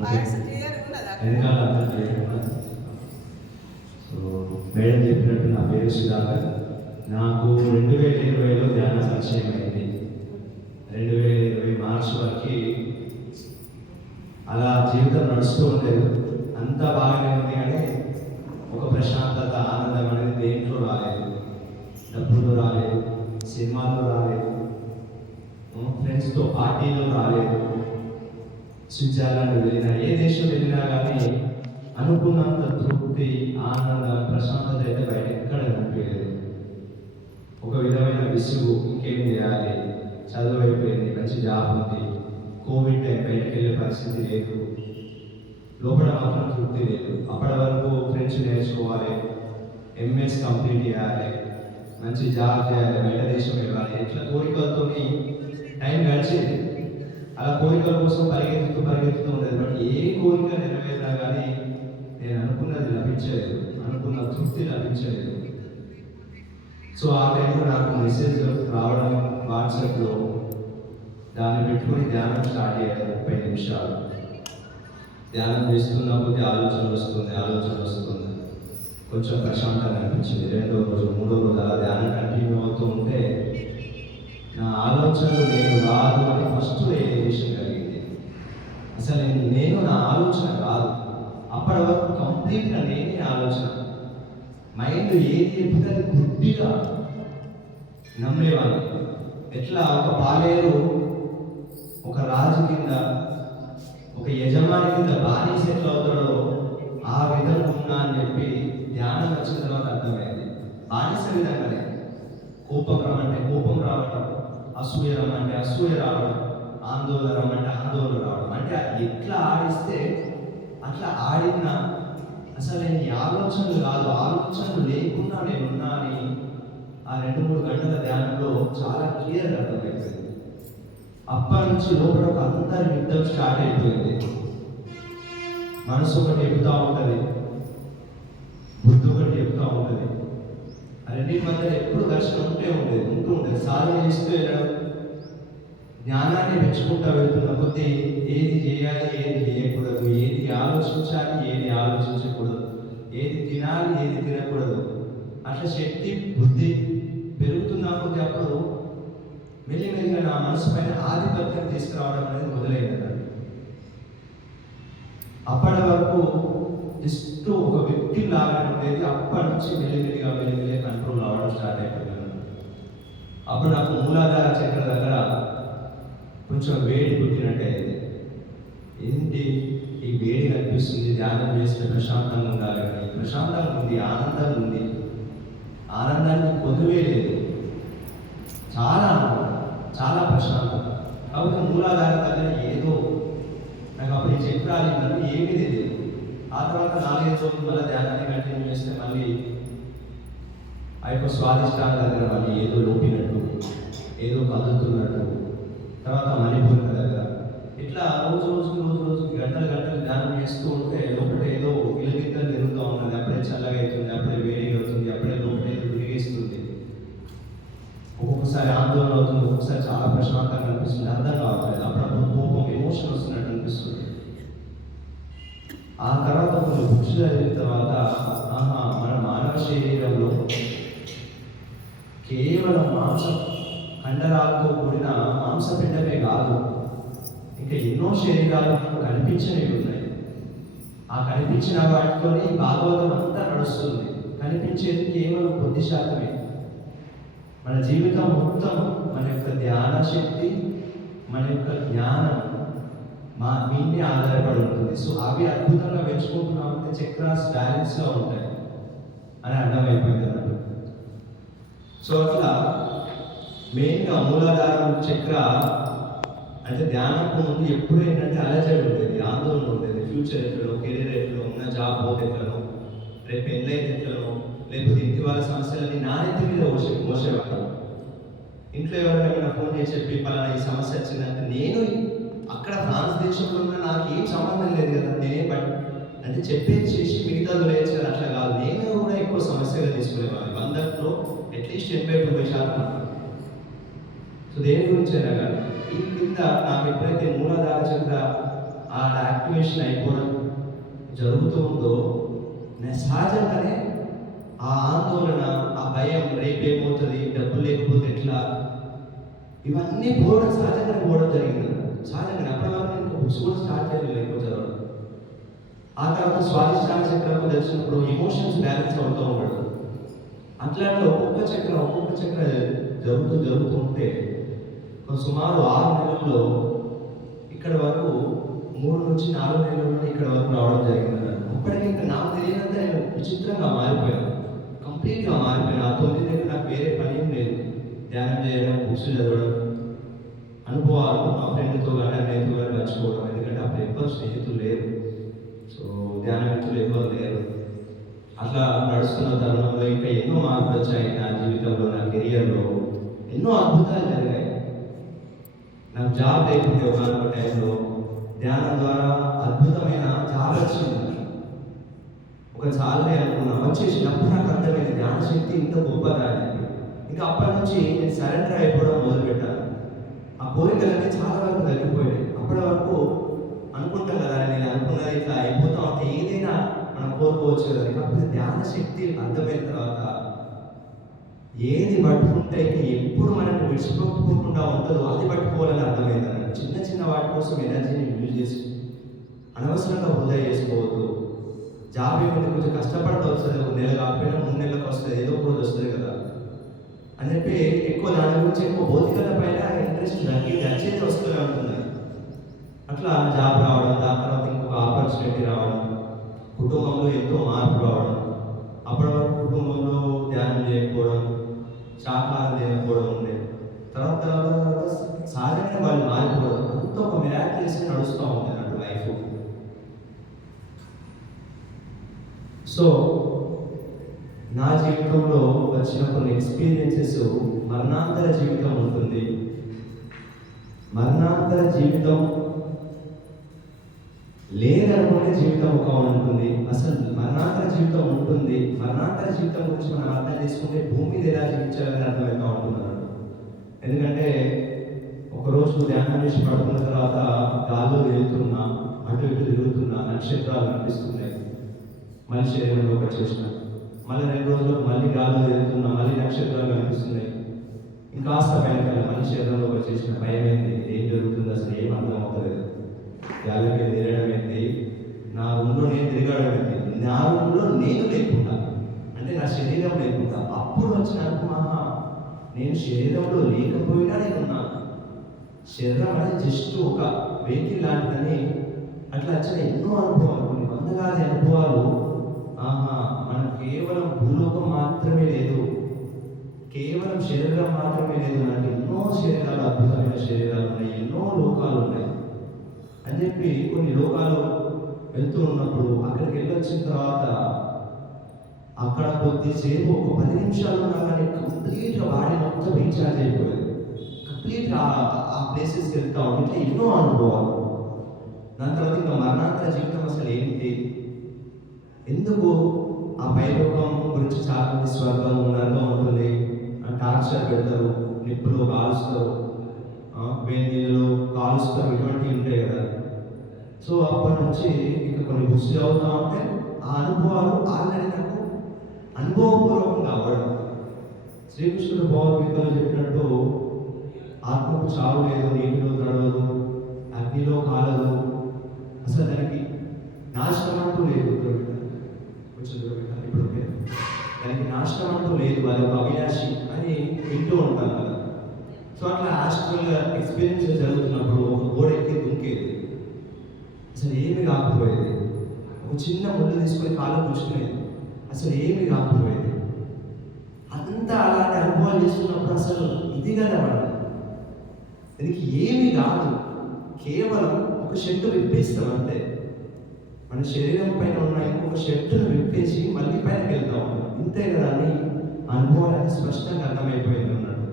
వెనకాల అంతా clear. So madam చెప్పినట్టు నా పేరు సుధాకర్. నాకు 2020లో ధ్యాన పరిచయం అయింది. 2020 మార్చి వరకు అలా జీవితం నడుస్తూ ఉండేది. అంతా బాగానే ఉంది, కానీ ఒక ప్రశాంతత, ఆనందం అనేది దేంట్లో రాలేదు. డబ్బులో రాలేదు, సినిమాల్లో రాలేదు, ఫ్రెండ్స్తో పార్టీలో రాలేదు. స్విట్జర్లాండ్ వెళ్ళినా, ఏ దేశం వెళ్ళినా కానీ అనుకున్నంత తృప్తి, ఆనందం, ప్రశాంతత అయితే బయట ఎక్కడ కనిపించలేదు. ఒక విధమైన విసుగు, ఇంకేం చేయాలి, చదువు అయిపోయింది, మంచి జాబ్ ఉంది, కోవిడ్ టైం, బయటకు వెళ్ళే పరిస్థితి లేదు, లోపల మాత్రం తృప్తి లేదు. అప్పటి వరకు ఫ్రెండ్స్ నేర్చుకోవాలి, ఎంఎస్ కంప్లీట్ చేయాలి, మంచి జాబ్ చేయాలి, బయట దేశం వెళ్ళాలి, ఇట్లా కోరికలతో టైం గడిచేది. అలా కోరికల కోసం పరిగెత్తుతూ ఉండేది. బట్ ఏ కోరిక నెరవేరినా కానీ నేను అనుకున్నది లభించలేదు, అనుకున్న తృప్తి లభించలేదు. సో ఆ టైంలో నాకు మెసేజ్ రావడం వాట్సాప్లో, దాన్ని పెట్టుకుని ధ్యానం స్టార్ట్ చేయాలి. 30 నిమిషాలు ధ్యానం చేస్తున్నప్పుడు ఆలోచన వస్తుంది, కొంచెం ప్రశాంతంగా అనిపించింది. 2వ రోజు 3వ రోజు అలా ధ్యానం కంటిన్యూ అవుతూ ఉంటే నా ఆలోచనలు నేను రాదు అని ఫస్ట్ రియలైజేషన్ కలిగింది. అసలు నేను నా ఆలోచన కాదు. అప్పటి వరకు కంప్లీట్గా నేనే ఆలోచన. మైండ్ ఏది చెప్తే అది గుడ్డిగా నమ్మేవాళ్ళు. ఎట్లా ఒక పాలేరు ఒక రాజు కింద, ఒక యజమాని కింద బానిస ఎట్లా అవుతాడో ఆ విధంగా ఉన్నా అని చెప్పి ధ్యానం వచ్చిన తర్వాత అర్థమైంది. బానిస విధంగానే కోపం రమ్మంటే కోపం రావడం, అసూయ రమ్మంటే అసూయ రావడం, ఆందోళన రమ్మంటే ఆందోళన రావడం. అంటే అది ఎట్లా ఆడిస్తే అట్లా ఆడిన. అసలు నేను ఈ ఆలోచనలు కాదు, ఆలోచనలు లేకుండా నేను ఉన్నా అని ఆ 2-3 గంటల ధ్యానంలో చాలా క్లియర్గా అర్థమైపోయింది. అప్పటి నుంచి లోపల ఒక అందరి యుద్ధం స్టార్ట్ అయిపోయింది. మనసు ఒకటి చెప్తూ ఉంటుంది, బుద్ధి ఒకటి చెప్తూ ఉంటుంది. రెండింటి మధ్య ఎప్పుడు ఘర్షణ ఉంటూ ఉండేది. సాధన చేస్తూ వెళ్ళడం, జ్ఞానాన్ని మెచ్చుకుంటూ వెళ్తున్న కొద్దీ ఏది చేయాలి, ఏది చేయకూడదు, ఏది ఆలోచించాలి, ఏది ఆలోచించకూడదు, ఏది తినాలి, ఏది తినకూడదు, అట్లా శక్తి బుద్ధి పెరుగుతున్న కొద్దీ అప్పుడు మెల్లిమెల్లిగా నా మనసు పైన ఆధిపత్యం తీసుకురావడం అనేది మొదలైంది. అప్పటి వరకు జస్ట్ ఒక వ్యక్తి లాగానే ఉండేది. అప్పటి నుంచి మెల్లిమెల్లిగా కంట్రోల్ అవ్వడం స్టార్ట్ అయిపోయింది. అప్పుడు నాకు మూలాధార చక్ర దగ్గర కొంచెం వేడి పుట్టినట్టు అయింది. ఏంటి ఈ వేడి కనిపిస్తుంది, ధ్యానం చేస్తే ప్రశాంతంగా ఉండాలి, కానీ ప్రశాంతంగా ఉంది, ఆనందంగా ఉంది. ఆనందానికి పొదువే లేదు, చాలా ఆనందం, చాలా ప్రశాంతం. కాబట్టి మూలాధార దగ్గర ఏదో నాకు అప్పుడు ఈ చక్రాలు ఇవన్నీ ఏమీ తెలియదు. ఆ తర్వాత 4-5 రోజులు మళ్ళీ ధ్యానాన్ని కంటిన్యూ చేస్తే మళ్ళీ ఆ యొక్క స్వాదిష్టాల దగ్గర మళ్ళీ ఏదో లోపినట్టు, ఏదో కదులుతున్నట్టు, తర్వాత మణిపూర్ దగ్గర ఇట్లా రోజుకి గంటలు ధ్యానం చేస్తూ ఉంటే లోపల ఏదో గిలగిద్దలు తిరుగుతూ ఉన్నది. అప్పుడే చల్లగా అవుతుంది, అప్పుడే వేడిగా అవుతుంది, అప్పుడే లోపల ఏదో తిరిగేస్తుంది. ఒక్కొక్కసారి ఆందోళన అవుతుంది, ఒక్కొక్కసారి చాలా ప్రశాంతంగా అనిపిస్తుంది, అర్థం కావట్లేదు. అప్పుడప్పుడు కోపం, ఎమోషన్ వస్తున్నట్టు అనిపిస్తుంది. ఆ తర్వాత కొన్ని బుక్స్ చదివిన తర్వాత మన మానవ శరీరంలో కేవలం మాంసం, కండరాలతో కూడిన మాంసపిండమే కాదు, ఇంకా ఎన్నో శరీరాలు కనిపించినవి ఉన్నాయి. ఆ కనిపించిన వాటితోనే భాగవతం అంతా నడుస్తుంది. కనిపించేది కేవలం కొద్ది శాతమే. మన జీవితం మొత్తం మన యొక్క ధ్యాన శక్తి, మన యొక్క జ్ఞానం మీనే ఆధారపడి ఉంటుంది. సో అవి అద్భుతంగా పెంచుకుంటున్నామంటే చక్రాస్ బ్యాలెన్స్గా ఉంటాయి అని అర్థమైపోయింది అన్నట్టు. సో అట్లా మెయిన్గా మూలాధారం చక్ర అంటే ధ్యానంకు ముందు ఎప్పుడు ఏంటంటే అలజడి ఉండేది, ఆందోళన ఉండేది. ఫ్యూచర్ ఎట్లనో, కెరీర్ ఎట్లనో, ఉన్న జాబ్ పోతే ఎట్లనో, రేపు పెళ్ళైతే ఎట్లనో, లేకపోతే ఇంటి వాళ్ళ సమస్యలని నా నెత్తి మీద మోసేవాడు. ఇంట్లో ఎవరైనా ఫోన్ చేసి చెప్పి పలానా ఈ సమస్య వచ్చిందంటే నేను అక్కడ ఫ్రాన్స్ దేశంలో ఉన్న నాకు ఏం సంబంధం లేదు కదా, నేనే బట్ అంటే చెప్పేది చేసి మిగతా వదిలేయచ్చు కదా, అట్లా కాదు. నేను కూడా ఎక్కువ సమస్యగా తీసుకునేవాడిని. 100లో అట్లీస్ట్ 80-90%. సో దేని గురించి అయినా కానీ ఈ కింద నాకు ఎప్పుడైతే మూలాధార చక్ర ఆ యాక్టివ్ యాక్టివేషన్ అయిపోవడం జరుగుతూ ఉందో సహజంగానే ఆ ఆందోళన, ఆ భయం, రేపేమవుతుంది, డబ్బులు లేకపోతే ఎట్లా, ఇవన్నీ పోవడం సహజంగానే పోవడం జరిగింది. సహజంగానే అప్పటి వరకు నేను బుక్స్ కూడా స్టార్ట్ చేయలేదు ఎక్కువ చదవడం. ఆ తర్వాత స్వాధిష్టాన చక్రం తెలిసినప్పుడు ఎమోషన్స్ బ్యాలెన్స్ అవుతూ ఉండడం. అట్లాంటి ఒక్కొక్క చక్ర జరుగుతూ ఉంటే సుమారు 6 నెలల్లో ఇక్కడ వరకు 3 నుంచి 4 నెలల్లో ఇక్కడ వరకు రావడం జరిగింది. అప్పటికి ఇంకా నాకు తెలియనంత నేను విచిత్రంగా మారిపోయాను, కంప్లీట్గా మారిపోయాను. ఆ 9 నెలలు నాకు వేరే పని ఏం లేదు. ధ్యానం చేయడం, బుక్స్ చదవడం, అనుభవాలు మా ఫ్రెండ్తో కానీ అన్నయ్యతో కానీ పంచుకోవడం. ఎందుకంటే అప్పుడు ఎవ్వరు స్నేహితులు లేరు, సో ధ్యానమిత్రులు ఎవ్వరు లేరు. అట్లా నడుస్తున్న తరుణంలో ఇంకా ఎన్నో మార్పులు వచ్చాయి నా జీవితంలో, నా కెరియర్లో ఎన్నో అద్భుతాలు జరిగాయి. నాకు జాబ్ లేకుంటే ఒక టైంలో ధ్యానం ద్వారా అద్భుతమైన జాబ్ వచ్చింది. ఒక సాలరీ అనుకున్నా, వచ్చేసినప్పుడు నాకు అర్థమైంది ధ్యాన శక్తి ఇంత గొప్పదా అని. ఇంకా అప్పటి నుంచి నేను సరెండర్ అయిపోవడం మొదలుపెట్టాను. ఆ కోరికలన్నీ చాలా వరకు తగ్గిపోయాయి. అప్పటి వరకు అనుకుంటాం కదా, నేను అనుకున్నది ఇట్లా అయిపోతా ఉంటే ఏదైనా మనం కోరుకోవచ్చు కదా. కాకపోతే ధ్యాన శక్తి అర్థమైన తర్వాత ఏది పట్టుకుంటే ఎప్పుడు మనల్ని విడిచిపెట్టుకోకుండా ఉంటుందో అది పట్టుకోవాలని అర్థమైంది అన్నట్టు. చిన్న వాటి కోసం ఎనర్జీని యూజ్ చేసి అనవసరంగా వృధా చేసుకోవద్దు. జాబ్ ఏమైనా కొంచెం కష్టపడితే వస్తుంది, 1 నెల కాకపోయినా 3 నెలలకు వస్తుంది, ఏదో ఒక రోజు వస్తుంది కదా అని చెప్పి ఎక్కువ దాని గురించి ఎక్కువ భౌతికత పైన ఇంట్రెస్ట్ నచ్చేది వస్తూనే ఉంటుంది. అట్లా జాబ్ రావడం, దాని తర్వాత ఇంకొక ఆపర్చునిటీ రావడం, కుటుంబంలో ఎంతో మార్పు రావడం. అప్పటి వరకు కుటుంబంలో ధ్యానం చేయకపోవడం, శాకాహారం తినకపోవడం ఉండే. తర్వాత సహజంగా వాళ్ళు మారిపోవడం, అంత ఒక మిరాకిల్స్గా నడుస్తూ ఉంటుంది అన్నట్టు లైఫ్. సో నా జీవితంలో వచ్చిన కొన్ని ఎక్స్పీరియన్సెస్, మరణాంతర జీవితం ఉంటుంది. మరణాంతర జీవితం లేదనుకునే జీవితం ఒక ఉంటుంది. అసలు మరణాంతర జీవితం ఉంటుంది. మరణాంతర జీవితం గురించి మనం అర్థం చేసుకుంటే భూమి మీద ఎలా జీవించాలని అర్థమవుతూ ఉంటున్నాను. ఎందుకంటే ఒకరోజు ధ్యానం చేసి పడుకున్న తర్వాత గాల్లో వెళ్తున్నా, అటు ఇటు తిరుగుతున్నా, నక్షత్రాలు కనిపిస్తున్నాయి. మళ్ళీ శరీరంలోకి వచ్చేసిన, మళ్ళీ 2 రోజులకు మళ్ళీ గాల్లో వెళ్తున్నా, మళ్ళీ నక్షత్రాలు కనిపిస్తున్నాయి. ఇంకాస్త భయంకరంగా మళ్ళీ శరీరంలోకి వచ్చేసిన. భయం ఏంటి, ఏం జరుగుతుంది, అసలు ఏం అర్థం అవుతలేదు. గాలికి తిరగడం ఏంటి, నా రూమ్లో నేను తిరగడం ఏంటి, నా రూమ్లో నేను లేకుండా, అంటే నా శరీరం లేకుండా. అప్పుడు వచ్చిన నేను శరీరంలో లేకపోయినా నేను ఉన్నాను. శరీరం అనేది జస్ట్ ఒక వెహికల్ లాంటిదని. అట్లా వచ్చిన ఎన్నో అనుభవాలు, కొన్ని వందలాది అనుభవాలు. మనం కేవలం భూలోకం మాత్రమే లేదు, కేవలం శరీరం మాత్రమే లేదు, నాకు ఎన్నో శరీరాలు, అద్భుతమైన శరీరాలు ఉన్నాయి, ఎన్నో లోకాలు ఉన్నాయి అని చెప్పి కొన్ని లోకాలు వెళ్తూ ఉన్నప్పుడు అక్కడికి వెళ్ళొచ్చిన తర్వాత అక్కడ కొద్దిసేపు ఒక 10 నిమిషాలు ఉన్నా కానీ కంప్లీట్గా బాడీ మొత్తం రీఛార్జ్ అయిపోయింది. కంప్లీట్గా ఆ ప్లేసెస్కి వెళ్తా ఉంటే ఎన్నో అనుభవాలు. దాని తర్వాత ఇంకా మరణాంతర జీవితం అసలు ఏంటి, ఎందుకు ఆ పైలోకం గురించి చాలా మంది స్వర్గం నరకం ఉంటుంది, టార్చర్ పెడతారు, నిప్పులో కాలుస్తారు, వేడి నీళ్ళలో కాలుస్తారు, ఇటువంటివి ఉంటాయి కదా. సో అప్పటి నుంచి ఇంకా కొన్ని బుక్స్ చదువుతా ఉంటే ఆ అనుభవాలు ఆల్రెడీ నాకు అనుభవపూర్వకంగా అవ్వడం. శ్రీకృష్ణుడు భగవద్గీతలో చెప్పినట్టు ఆత్మకు చావు లేదు, నీటిలో తడవదు, అగ్నిలో కాలదు, అసలు దానికి నాశనం అంటూ లేదు. ఇప్పుడు దానికి నాశనం అంటూ లేదు, అది ఒక అవినాశి అని వింటూ ఉంటాం కదా. సో అట్లా ఆస్ట్రల్ ఎక్స్పీరియన్స్ జరుగుతున్నప్పుడు ఒక గోడ ఎక్కి దుంకేది, అసలు ఏమి కాకపోయేది. ఒక చిన్న ముళ్ళు తీసుకొని కాళ్ళు కూర్చునేది, అసలు ఏమి కాకపోయేది. అంతా అలాంటి అనుభవాలు చేస్తున్నప్పుడు అసలు ఇది కదా మనం, దీనికి ఏమి కాదు, కేవలం ఒక షర్టు విప్పేస్తాం అంతే. మన శరీరం పైన ఉన్న ఇంకొక షర్టును విప్పేసి మళ్ళీ పైనకి వెళ్తాం, ఇంతే కదా అని అనుభవాలని స్పష్టంగా అర్థమైపోయింది అన్నాడు.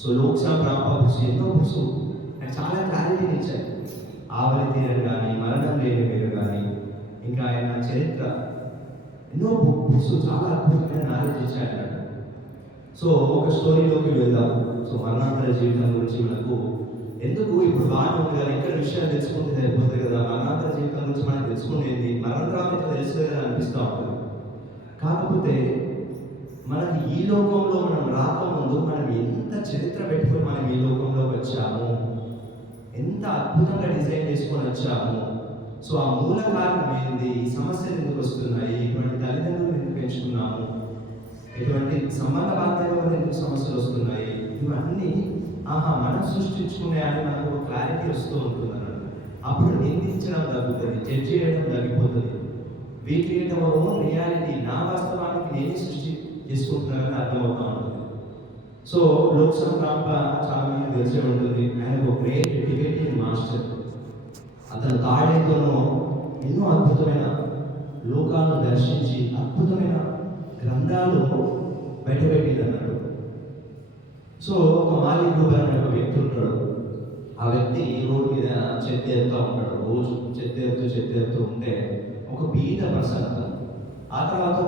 సో లోక్సభ బుక్స్, ఎన్నో బుక్స్ నాకు చాలా క్లారిటీని ఇచ్చాయి. ఆవలి తీరని కానీ, మరణం లేని మీరు కానీ, ఇంకా ఆయన చరిత్ర, ఎన్నో బుక్స్ చాలా అద్భుతమైన నాలెడ్జ్ ఇచ్చాయన్నాడు. సో ఒక స్టోరీలోకి వెళ్దాం. సో మరణాంతర జీవితం గురించి మనకు ఎందుకు ఇప్పుడు బాగా ఉంది కదా, ఇక్కడ విషయాలు తెలుసుకుంటే సరిపోతుంది కదా. మరణాంతర జీవితం అనిపిస్తూ ఉంటుంది. కాకపోతే మనకి ఈ లోకంలో మనం రాకముందు మనం ఎంత చరిత్ర పెట్టుకొని మనం ఈ లోకంలోకి వచ్చాము, ఎంత అద్భుతంగా డిజైన్ చేసుకొని వచ్చాము. సో ఆ మూల కారణం ఏంది, ఈ సమస్యలు ఎందుకు వస్తున్నాయి, ఇటువంటి తల్లిదండ్రులు ఎందుకు పెంచుకున్నాము, ఇటువంటి సంబంధ బాధ్యతల వల్ల ఎందుకు సమస్యలు వస్తున్నాయి, ఇవన్నీ మనం సృష్టించుకునే అని మనకు ఒక క్లారిటీ వస్తూ ఉంటుంది. అప్పుడు నిందించడం తగ్గుతుంది, జడ్జ్ చేయడం తగ్గిపోతుంది. We create our own reality, నా వాస్తవానికి నేనే సృష్టి చేసుకుంటున్నానని అర్థమవుతూ ఉంటుంది. సో లోక్సభ రాంప చాలా మంది తెలిసే ఉంటుంది. ఆయన ఒక గ్రేట్ డిబేటింగ్ మాస్టర్. అతను తాడేతోనో ఎన్నో అద్భుతమైన లోకాలను దర్శించి అద్భుతమైన గ్రంథాలు బయటపెట్టింది అన్నాడు. సో ఒక మాలి గ్రూబర్ అనే ఒక వ్యక్తి ఉంటాడు. ఆ వ్యక్తి రోడ్డు మీద చెత్త ఎత్తుతూ ఉంటాడు. రోజు చెత్త ఎత్తు ఉంటే ఒక బీద పర్సన్, ఆ తర్వాత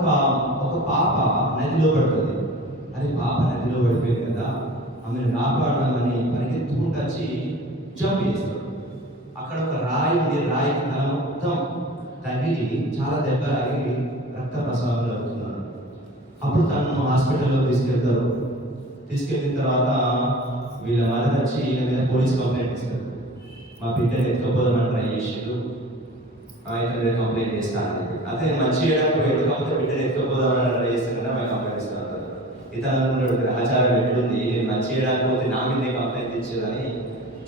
ఒక పాప నదిలో పడుతుంది. అది పాప నదిలో పడిపోయింది కదా, ఆమెను కాపాడాలని పరిగెత్తుకుంటూ వచ్చి జంప్ చేస్తాడు. అక్కడ ఒక రాయి ఉంది, రాయికి తల మొత్తం తగిలి చాలా దెబ్బలాగి రక్త ప్రసవాలు అవుతున్నాడు. అప్పుడు తనను హాస్పిటల్లో తీసుకెళ్ళిన తర్వాత వీళ్ళ మదర్ వచ్చి ఈయన మీద పోలీస్ కంప్లైంట్ ఇస్తారు. మా బిడ్డను ఎత్తుకోపోదామని ట్రై చేసాడు, ఇతని మీద కంప్లైంట్ చేస్తాను. అతను మంచి చేయడానికి పోయాడు, కాకపోతే బిడ్డను ఎత్తుకోపోదామని ట్రై చేస్తాను కదా మేము కంప్లైంట్ ఇస్తాను. ఇతను అనుకున్నాడు గ్రహచారం ఎట్లుంది, నేను మంచి చేయడానికి పోతే నా మీదే కంప్లైంట్ ఇచ్చేదని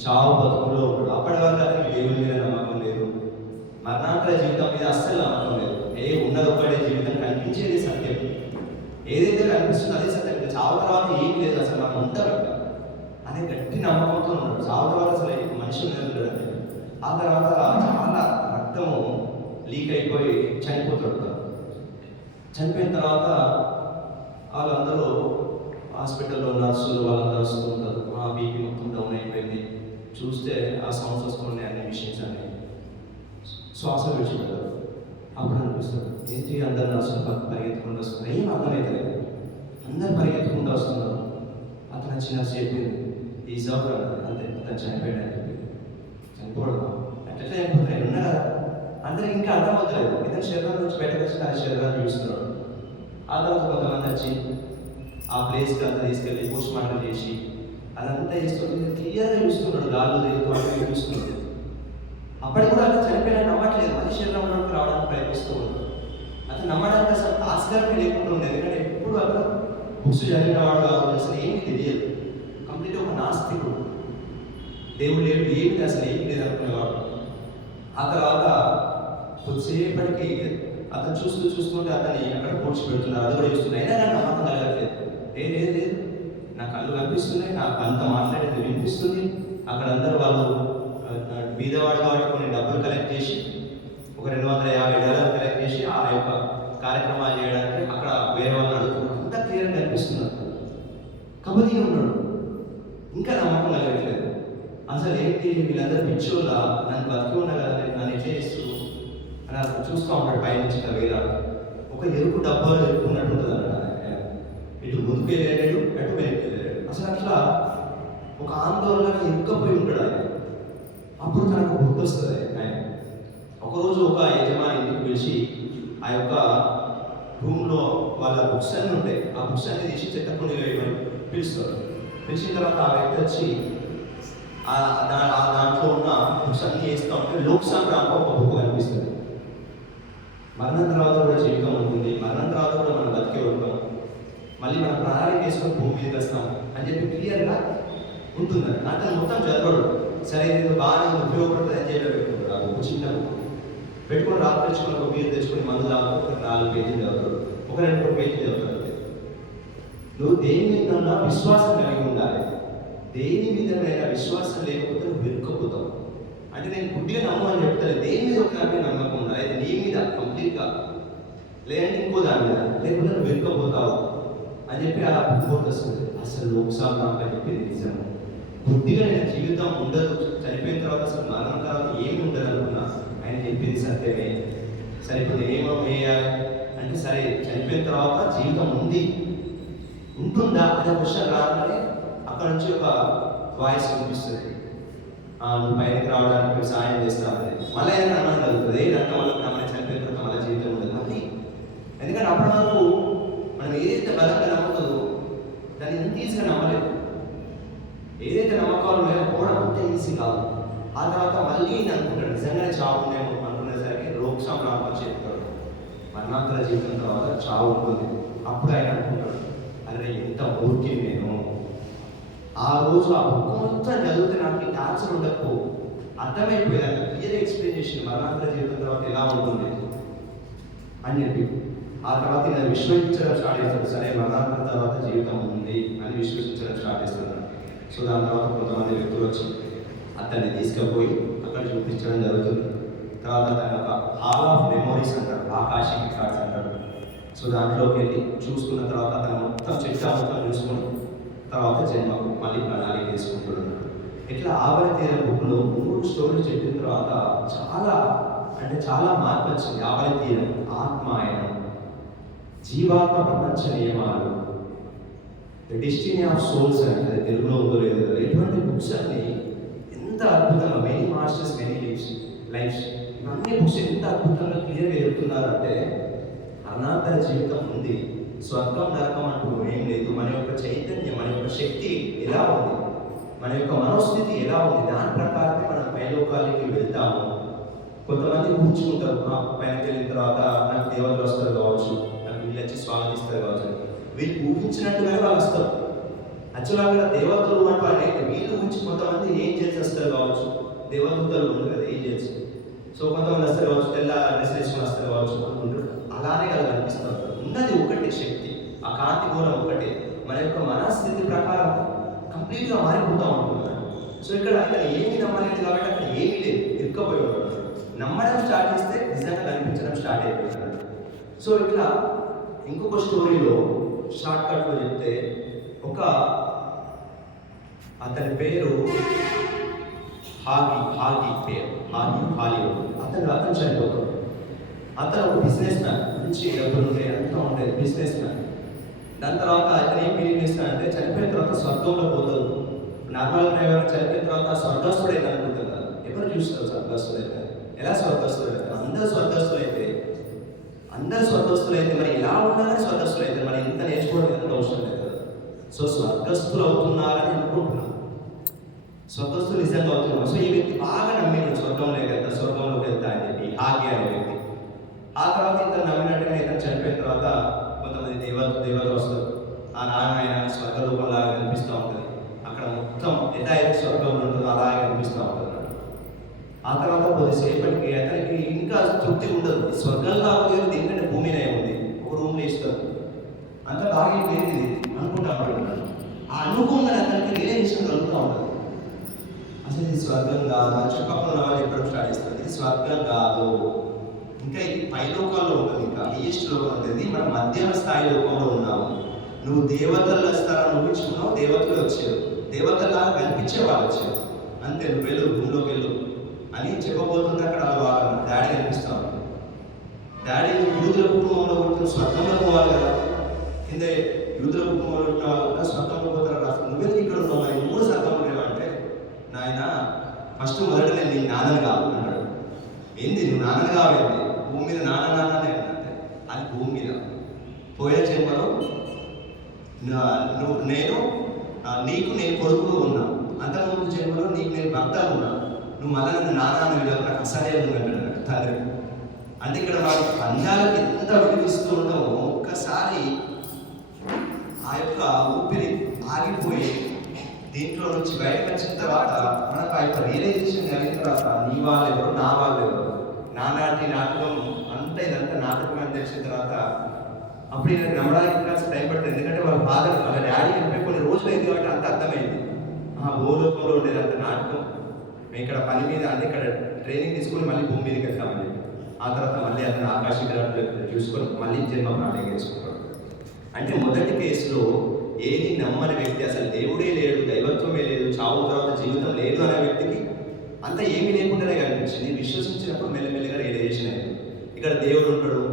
చావు బతుకులో ఉంటాడు. అప్పటి వరకు అతనికి దేవుని మీద నమ్మకం లేదు, మరణాంతర జీవితం మీద అస్సలు నమ్మకం లేదు. ఉన్నది ఒక్కడే జీవితం, కనిపించేది సత్యం, ఏదైతే కనిపిస్తుందో అదే సత్యం. చావు తర్వాత ఏం లేదు, అసలు మనం ఉంటాం అనే గట్టి నమ్మకంతో ఉన్నాడు. చావు తర్వాత అసలు మనిషి ఉండడు. ఆ తర్వాత చాలా రక్తము లీక్ అయిపోయి చనిపోతాడు. చనిపోయిన తర్వాత వాళ్ళందరూ హాస్పిటల్లో నర్సులు వాళ్ళందరూ వస్తూ ఉంటారు. మా బీపీ మొత్తం డౌన్ అయిపోయింది, చూస్తే ఆ సౌండ్స్ వస్తున్నాయి, అన్ని మిషన్స్ అని శ్వాస విడిచిపెట్టారు. అప్పుడు అనిపిస్తుంది ఏంటి అందరు నర్సులు పరిగెత్తుకుంటూ వస్తున్నారు, ఏం అర్థమైతే అందరు పరిగెత్తుకుంటూ వస్తున్నారు. అతను వచ్చి నర్సు చెప్పింది ఈ జాబ్ అంతే, అతను చనిపోయాడు అని చెప్పింది. చనిపోవడం ఎట్లా చనిపోతాయి ఉన్నారా అందరికి ఇంకా అర్థమవుతలేదు. ఇతను శరీరం నుంచి బయటకు వచ్చి తన శరీరాన్ని చూస్తున్నాడు. ఆ తర్వాత కొంతమంది వచ్చి ఆ ప్లేస్కి అంతా తీసుకెళ్ళి పోస్ట్ మార్టం చేసి అదంతా చేస్తుంటే క్లియర్గా చూస్తున్నాడు, గాల్లో తిరుగుతూ చూస్తున్నాడు. అప్పటికి కూడా అతను చనిపోయినా నమ్మట్లేదు, మళ్ళీ శరీరంలోకి రావడానికి ప్రయత్నిస్తూ ఉన్నాడు. అతను నమ్మడానికి అసలు ఆస్కారమే లేకుండా ఉంది, ఎందుకంటే ఎప్పుడు అతను బుక్స్ చదివిన వాడు కాదు, అసలు ఏమీ తెలియదు, కంప్లీట్ ఒక నాస్తికుడు, దేవుడు లేడు ఏమి అసలు ఏమి లేదు అనుకునేవాడు. ఆ తర్వాత కొద్దిసేపటికి అతను చూస్తుంటే అతన్ని అక్కడ పోడ్చి పెడుతున్నారు, అది కూడా చూస్తున్నారు. అయినా నాకు నమ్మకం కలగట్లేదు. లేదు నా కళ్ళు కనిపిస్తున్నాయి, నాకు అంత మాట్లాడేది వినిపిస్తుంది. అక్కడ అందరూ వాళ్ళు బీదవాడు కాబట్టి కొన్ని డబ్బులు కలెక్ట్ చేసి ఒక $250 కలెక్ట్ చేసి ఆ యొక్క కార్యక్రమాలు చేయడానికి అక్కడ వేరే వాళ్ళని అడుగుతున్నారు. అంతా క్లియర్గా కనిపిస్తున్నారు. కబడ్డీ ఉన్నాడు, ఇంకా నమ్మకం కలగట్లేదు. అసలు ఏంటి వీళ్ళందరూ పిచ్చోళ్ళ, నన్ను బతికి ఉన్నా కదా, నన్ను ఎట్లా చేస్తూ అని అసలు చూస్తూ ఉంటాడు. పైనుంచి వేరే ఒక ఎరుపు డబ్బాలు ఎరుకున్నట్టు ఉంటుంది అన్నమాట. ఇటు ముందుకు వెళ్ళాడు, అటు వెనక్కి వెళ్ళాడు. అసలు అట్లా ఒక ఆందోళనగా ఇరుక్కపోయి ఉంటాడు ఆయన. అప్పుడు తనకు గుర్తొస్తుంది ఆయన. ఒకరోజు ఒక యజమాని ఇంటికి పిలిచి ఆ యొక్క రూమ్లో వాళ్ళ బుక్స్ అన్నీ ఉంటాయి, ఆ బుక్స్ అన్ని తీసి చెత్తకుండా వేయమని పిలుస్తారు. పిలిచిన తర్వాత ఆ వ్యక్తి వచ్చి దాంట్లో ఉన్న బుక్స్ అన్ని వేస్తూ ఉంటే లోక్సభ ఒక బుక్ కనిపిస్తుంది. మరణం తర్వాత కూడా జీవితం ఉంటుంది, మరణం తర్వాత కూడా మనం బతికే ఉంటాం, మళ్ళీ మనం ప్రణాళిక చేసుకొని భూమి మీదకి వస్తాం అని చెప్పి క్లియర్గా ఉంటుంది. అతను మొత్తం చదవడు, సరే ఇది బాగా ఉపయోగపడుతుంది అని చెప్పి పెట్టుకుంటాడు. ఆ బుక్ చిన్న బుక్ పెట్టుకొని రాత్రి తెచ్చుకొని ఒక బీరు తెచ్చుకొని మందు తాగుతూ ఒక 4 పేజీలు చదువుతాడు, ఒక 2-3 పేజీలు చదువుతాడు. నువ్వు దేని మీద విశ్వాసం కలిగి ఉండాలి, దేని మీద విశ్వాసం లేకపోతే నువ్వు వెనుకపోతావు. అంటే నేను గుడ్డిగా నమ్మని చెప్తాను, దేని మీద ఒక నమ్మకం ఉండాలి, అయితే నీ మీద కంప్లీట్గా, లేదంటే ఇంకో దాని మీద, లేకపోతే నువ్వు వెనుకపోతావు అని చెప్పి ఆ బుక్ వస్తుంది. అసలు లోక్సభ అని చెప్పింది నిజం. గుడ్డిగా నేను జీవితం ఉండదు, చనిపోయిన తర్వాత అసలు మరణం తర్వాత ఏమి ఉండదు అనుకున్నా, ఆయన చెప్పింది సత్యమే. సరే ఇప్పుడు ఏమో వేయాలి అంటే, సరే చనిపోయిన తర్వాత జీవితం ఉంటుందా అనే క్వశ్చన్ రాగానే అక్కడ నుంచి ఒక వాయిస్ వినిపిస్తుంది, నువ్వు పైనకి రావడానికి సాయం చేస్తామని. మళ్ళీ ఏదైనా అన్నం కలుగుతుంది, ఏదంటే వాళ్ళకి మన చనిపోయిన తర్వాత మళ్ళీ జీవితం ఉండదు. మళ్ళీ అప్పటి వరకు మనం ఏదైతే బలంగా నమ్ముతుందో దాన్ని ఎంత ఈజీగా నమ్మలేదు. ఏదైతే నమ్మకాలు లేకపోవడం అంతే ఈజీ కాదు. ఆ తర్వాత మళ్ళీ నేను అనుకుంటాడు నిజంగానే చావు ఉందేమో అనుకునేసరికి రోక్షం రామని చెప్తాడు, మరణాంతర జీవితం తర్వాత చావు ఉంటుంది. అప్పుడు ఆయన అనుకుంటాడు, అరే ఎంత మూర్ఖి నేను, ఆ రోజు ఆ బుక్ మొత్తం చదివితే నాకు ఈ ఆన్సర్ ఉండకపో అర్థమైపోయేది. క్లియర్ ఎక్స్ప్లెయిన్ చేసి మరణాంతర జీవితం తర్వాత ఎలా ఉంటుంది అని చెప్పి ఆ తర్వాత నేను విశ్వసించడం స్టార్ట్ చేస్తాడు. సరే మరణాంతరం తర్వాత జీవితం ఉంది అని విశ్వసించడం స్టార్ట్ చేస్తున్నాడు. సో దాని తర్వాత కొంతమంది వ్యక్తులు వచ్చి అతన్ని తీసుకుపోయి అక్కడ చూపించడం జరుగుతుంది. తర్వాత తన ఒక హాల్ ఆఫ్ మెమోరీస్ అంటారు, ఆకాశిక్ రికార్డ్స్ అంటారు. సో దాంట్లోకి వెళ్ళి చూసుకున్న తర్వాత తను మొత్తం చెట్టు మొత్తం చూసుకుని తర్వాత జన్మకు మళ్ళీ ప్రణాళిక వేసుకుంటున్నాడు. ఇట్లా ఆవలి తీరం బుక్లో 3 స్టోరీలు చెప్పిన తర్వాత చాలా మార్పు వచ్చింది. ఆవలి తీరం, ఆత్మాయనం, జీవాత్మ ప్రపంచ నియమాలు, ద డెస్టినీ ఆఫ్ సోల్స్ అని అది తెలుగులో ఉందో లేదో, ఎటువంటి బుక్స్ అన్ని ఎంత అద్భుతంగా, మెనీ మాస్టర్స్ మెనీ లైఫ్స్, ఇవన్నీ బుక్స్ ఎంత అద్భుతంగా క్లియర్గా చెప్తున్నారంటే అనాథర జీవితం ఉంది, స్వర్గం నరకం అంటూ ఏం లేదు. మన యొక్క చైతన్యం, మన యొక్క శక్తి ఎలా ఉంది, మన యొక్క మనోస్థితి ఎలా ఉంది, దాని ప్రకారమే మనం పైలోకాలకి వెళ్తాము. కొంతమంది ఊహించుకుంటారు, పైనకి వెళ్ళిన తర్వాత నాకు దేవతలు వస్తారు కావచ్చు, నాకు వీళ్ళు వచ్చి స్వాగతిస్తారు కావచ్చు. వీళ్ళు ఊహించినట్టుగానే వాళ్ళు వస్తారు. యాక్చువల్ అక్కడ దేవతలు అంటే వీళ్ళు ఊహించి కొంతమంది ఏంజెల్స్ వస్తారు కావచ్చు, దేవదూతలు ఉండరు కదా ఏంజెల్స్. సో కొంతమంది వస్తారు కావచ్చు, తెల్ల డ్రెస్ వేసుకొని వస్తారు కావచ్చు అనుకుంటారు. అలానే కదా కనిపిస్తారు. ఉన్నది ఒకటే శక్తి, ఆ కాంతి మూలం ఒకటే. మన యొక్క మనస్థితి ప్రకారం కంప్లీట్గా మారిపోతూ ఉంటుంది. సో ఇక్కడ ఏమీ నమ్మలేదు కాబట్టి అక్కడ ఏమీ లేదు, ఇరుక్కపోయి ఉంటాడు. నమ్మడం స్టార్ట్ చేస్తే నిజంగా కనిపించడం స్టార్ట్ అయిపోతుంది. సో ఇట్లా ఇంకొక స్టోరీలో షార్ట్ కట్లో చెప్తే, అతని పేరు హాలీవుడ్. అతను చనిపోతాడు. అతను ఒక బిజినెస్ మ్యాన్, మంచి డబ్బులు ఉంటాయి, అంతా ఉంటాయి, బిజినెస్ మ్యాన్. దాని తర్వాత అతను ఏం ఫీలింగ్ చేస్తాడంటే చనిపోయిన తర్వాత స్వర్గంలో పోతాడు. నార్మల్గా ఎవరైనా చనిపోయిన తర్వాత స్వర్గస్థుడు అయితే అనుకుంటున్నారు. ఎవరు చూస్తారు స్వర్గస్థుడు అయితే? ఎలా స్వర్గస్థులు అయితే? అందరూ స్వర్గస్థులు అయితే మరి ఎలా ఉండాలని స్వర్గస్థులు అయితే మరి ఇంత నేర్చుకోవడం ఎంత అవసరం లేదు కదా. సో స్వర్గస్థులు అవుతున్నారని అనుకుంటున్నాం, స్వర్గస్థులు నిజంగా అవుతున్నారు. సో ఈ వ్యక్తి బాగా నమ్మినాడు స్వర్గంలోకి వెళ్తా అని చెప్పి, హాగి అనే వ్యక్తి. ఆ తర్వాత ఇతను నమ్మినట్టుగా ఇతను చనిపోయిన తర్వాత కొంతమంది దేవతలు వస్తారు. ఆ నారాయణ స్వర్గరూపంలాగా కనిపిస్తూ ఉంటుంది. అక్కడ మొత్తం ఎలా అయితే స్వర్గంలో ఉంటుందో అలాగే కనిపిస్తూ ఉంటుంది. ఆ తర్వాత కొద్దిసేపటికి అతనికి ఇంకా తృప్తి ఉండదు. స్వర్గంలో లేదు, ఎందుకంటే భూమినే ఉంది, ఒక రూమ్లో ఇస్తారు, అంత బాగా లేదు అనుకుంటా ఉంటాడు. ఆ అనుకున్నది అతనికి రియలైజేషన్ కలుగుతూ ఉంటుంది. అసలు ఇది స్వర్గం కాదు అని చుట్టుపక్కల వాళ్ళు ఎక్కడ స్టార్ట్ చేస్తారు, ఇది స్వర్గం కాదు, ఇంకా ఇది పైలోకాల్లో ఉంటుంది, ఇంకా ఈస్ట్ లోకం ఉంటుంది, మనం మధ్యమ స్థాయి లోకంలో ఉన్నాము. నువ్వు దేవతలు వస్తారని ఊహించుకున్నావు, దేవతలు వచ్చారు, దేవతలాగా కనిపించే వాళ్ళు వచ్చారు, అంతే, నువ్వు వెళ్ళు భూమిలోకి వెళ్ళు అని చెప్పబోతుంటే అక్కడ వాళ్ళ డాడీ కనిపిస్తాను. డాడీ యూదుల కుటుంబంలో పుట్టిన స్వర్గంలో పోవాలి కదా, కింద యూదుల కుటుంబంలో ఉన్న వాళ్ళు కూడా స్వర్గంలో పోతారు కదా, నువ్వెందుకు ఇక్కడ ఉన్నావు, మరి 3 స్వర్గంలో లేవంటే, నాయన ఫస్ట్ మొదట నేను నీ నాన్నని కావాలి అన్నాడు. ఏంది నువ్వు నాన్నని కావేంది, భూమి మీద నాన్ననే అంటే అది భూమి మీద పోయే జన్మలో నీకు నేను కొడుకు ఉన్నా, అంతకుముందు జన్మలో నీకు నేను భర్త ఉన్నా, నువ్వు మళ్ళీ నన్ను నాన్న వీళ్ళకి నాకు అసహ్యం అంటాడు తండ్రి. అంటే ఇక్కడ వాడి పందాలకు ఎంత వినిపిస్తూ ఉండవు, ఒక్కసారి ఆ యొక్క ఊపిరి ఆగిపోయి దీంట్లో నుంచి బయటకు వచ్చిన తర్వాత మనకు ఆ యొక్క రియలైజేషన్ కలిగిన తర్వాత నీ వాళ్ళు ఎవరు, నా వాళ్ళు ఎవరు, నానాటి నాటకం అంతా ఇదంతా నాటకం అని తెలిసిన తర్వాత అప్పుడు నేను నమ్మడానికి ఇంకా టైం పడుతుంది. ఎందుకంటే వాళ్ళ డాడీ చెప్పే కొన్ని రోజులు అయింది కాబట్టి అంత అర్థమైంది. భూలోకంలో ఉండేది అంత నాటకం, మేము ఇక్కడ పని మీద అంటే ఇక్కడ ట్రైనింగ్ తీసుకొని మళ్ళీ భూమి మీదకి వెళ్తామని చెప్పి, ఆ తర్వాత మళ్ళీ అతను ఆకాశిక చూసుకొని మళ్ళీ జన్మ ప్రాణం చేసుకుంటాడు. అంటే మొదటి కేసులో ఏది నమ్మని వ్యక్తి, అసలు దేవుడే లేడు, దైవత్వమే లేదు, చావు తర్వాత జీవితం లేదు అనే వ్యక్తికి అంతా ఏమీ లేకుండానే కనిపించింది. విశ్వసించినప్పుడు మెల్లమెల్లగా రియలైజేషన్ అయింది. ఇక్కడ దేవుడు ఉంటాడు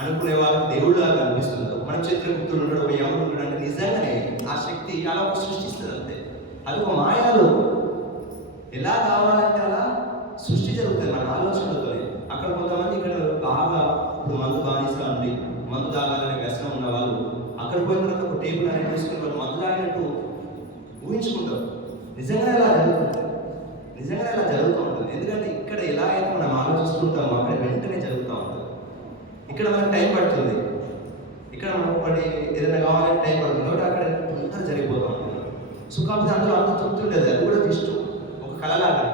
అనుకునే వాళ్ళకి దేవుడులాగా కనిపిస్తున్నారు, మన చిత్రగుప్తుడు ఉంటాడు, ఒక యముడు ఉంటాడు, అంటే నిజంగానే ఆ శక్తి అలా ఒక సృష్టిస్తుంది. అంతే, అది ఒక మాయాలో ఎలా కావాలంటే అలా సృష్టి జరుగుతుంది మన ఆలోచనలతోనే. అక్కడ కొంతమంది ఇక్కడ బాగా ఇప్పుడు మందు బానిస ఉంది, మందు తాగాలనే వ్యసనం ఉన్న వాళ్ళు అక్కడ పోయిన తర్వాత ఒక టేబుల్ అనేది తీసుకుని వాళ్ళు మందు తాగినట్టు ఊహించుకుంటారు. నిజంగా ఇలా జరుగుతుంది, నిజంగా ఇలా జరుగుతూ ఉంటుంది. ఎందుకంటే ఇక్కడ ఎలా అయితే మనం ఆలోచిస్తుంటామో అక్కడ వెంటనే జరుగుతూ ఉంటుంది. ఇక్కడ మనకు టైం పడుతుంది, ఇక్కడ మనం ఒకటి ఏదైనా కావాలంటే టైం పడుతుంది కాబట్టి అక్కడ తొందరగా జరిగిపోతూ ఉంటుంది. సో కాబట్టి అందులో అంత తృప్తి ఉండేది, అది కూడా ఇష్టం. ఒక కళలాగా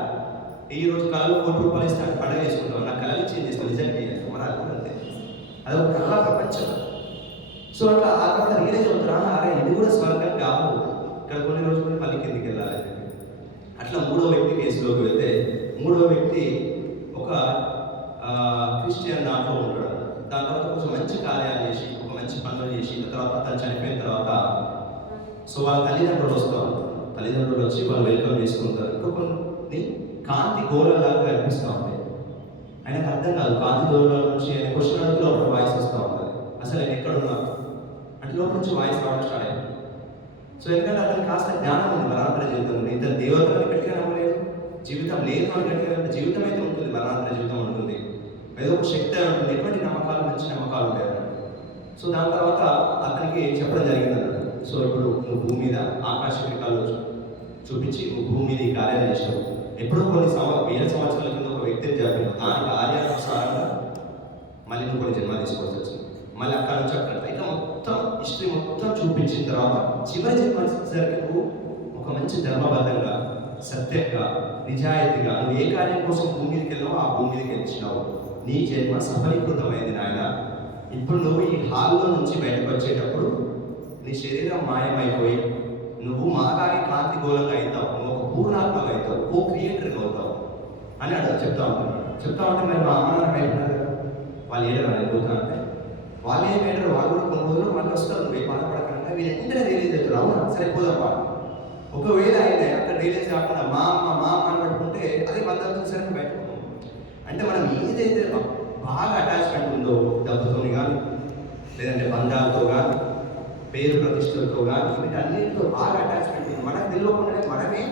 ఈ రోజు కళలో ₹1 ఇస్తే అక్కడ పండుగ చేసుకుంటాం, నా కళలు చేంజ్ చేస్తాం, నిజంగా చేయాలి మరి అది కూడా అంతే. అది ఒక కళ ప్రపంచం. సో అట్లా ఆ తర్వాత రియలైజ్ అవుతారా, అరే ఇది కూడా స్వర్గం కాదు, ఇక్కడ కొన్ని రోజులు మళ్ళీ కిందికి వెళ్ళాలి. అట్లా మూడో వ్యక్తి కేసులోకి వెళ్తే, మూడో వ్యక్తి ఒక క్రిస్టియన్ దాంట్లో ఉంటాడు. దాని తర్వాత కొంచెం మంచి కార్యాలు చేసి, ఒక మంచి పనులు చేసి, తర్వాత అతను చనిపోయిన తర్వాత సో వాళ్ళ తల్లిదండ్రులు వస్తారు. తల్లిదండ్రులు వచ్చి వాళ్ళు వెల్కమ్ చేసుకుంటారు. ఇంకా కొన్ని కాంతి గోళలాగా కనిపిస్తూ ఉంటాయి. ఆయనకు అర్థం కాదు, కాంతి గోళాల నుంచి ఆయన క్వశ్చన్ అడుగుతూ లోపల వాయిస్ వస్తూ ఉంటుంది. అసలు ఆయన ఎక్కడున్నారు అంటే లోపల నుంచి వాయిస్ రావడం స్టార్ట్ అయింది. సో ఎందుకంటే అతను కాస్త జ్ఞానం ఉంది మరణాంతర జీవితం. ఇతను దేవతలను గట్టిగా నమ్మలేదు, జీవితం లేదు అని గట్టిగా, జీవితం అయితే ఉంటుంది, మరణాంతర జీవితం ఉంటుంది, ఏదో ఒక శక్తి ఉంటుంది, ఎటువంటి నమ్మకాలు మంచి నమ్మకాలు ఉంటాయి. సో దాని తర్వాత అతనికి చెప్పడం జరిగింది అన్నట్టు. సో ఇప్పుడు నువ్వు భూమి మీద ఆకాశ వికాలు చూపించి నువ్వు భూమి మీద ఈ కార్యాలు చేసినావు. ఎప్పుడో కొన్ని వేల సంవత్సరాల కింద ఒక వ్యక్తిని చెప్పిన దాని కార్యానుసారంగా మళ్ళీ నువ్వు కొన్ని జన్మ తీసుకోవాల్సి వచ్చింది. మళ్ళీ అక్కడ నుంచి అక్కడ ఇట్లా మొత్తం హిస్టరీ మొత్తం చూపించిన తర్వాత చివరి జన్మ వచ్చేసరికి నువ్వు ఒక మంచి ధర్మబద్ధంగా, సత్యంగా, నిజాయితీగా నువ్వు ఏ కార్యం కోసం భూమి మీదకి వెళ్ళావో ఆ భూమి మీదకి వచ్చినావు. నీ జన్మ సఫలీకృతమైంది నాయన. ఇప్పుడు నువ్వు ఈ హాల్లో నుంచి బయటకు వచ్చేటప్పుడు నీ శరీరం మాయమైపోయి నువ్వు మాలాగే కాంతి గోళంగా అవుతావు, నువ్వు ఒక పూర్ణాత్మగా అవుతావు, కో క్రియేటర్గా అవుతావు అని అక్కడ చెప్తా ఉంటున్నాడు. చెప్తా ఉంటే మరి మా అమ్మ నాన్న అయిపోయినారు కదా, వాళ్ళు ఏడరు అయిపోతా అంటే వాళ్ళు ఏం ఏడరు, వాళ్ళు కూడా కొన్ని రోజులు వాళ్ళు వస్తారు, నువ్వు ఏ బాధపడకుండా వీళ్ళు ఎంతనే రియలైజ్ అవుతారు. అవునా సరే పోదాం. ఒకవేళ అయితే అక్కడ రియలైజ్ కాకుండా మా అమ్మ అని పట్టుకుంటే అదే బంధాలతో సరే బయటకు. అంటే మనం ఏదైతే బాగా అటాచ్మెంట్ ఉందో, డబ్బుతోని కానీ లేదంటే బంధాలతో కానీ పేరు ప్రతిష్టలతో కానీ వీటన్నిటితో బాగా అటాచ్మెంట్ ఉంది, మనకు తెలియకుండానే మనమే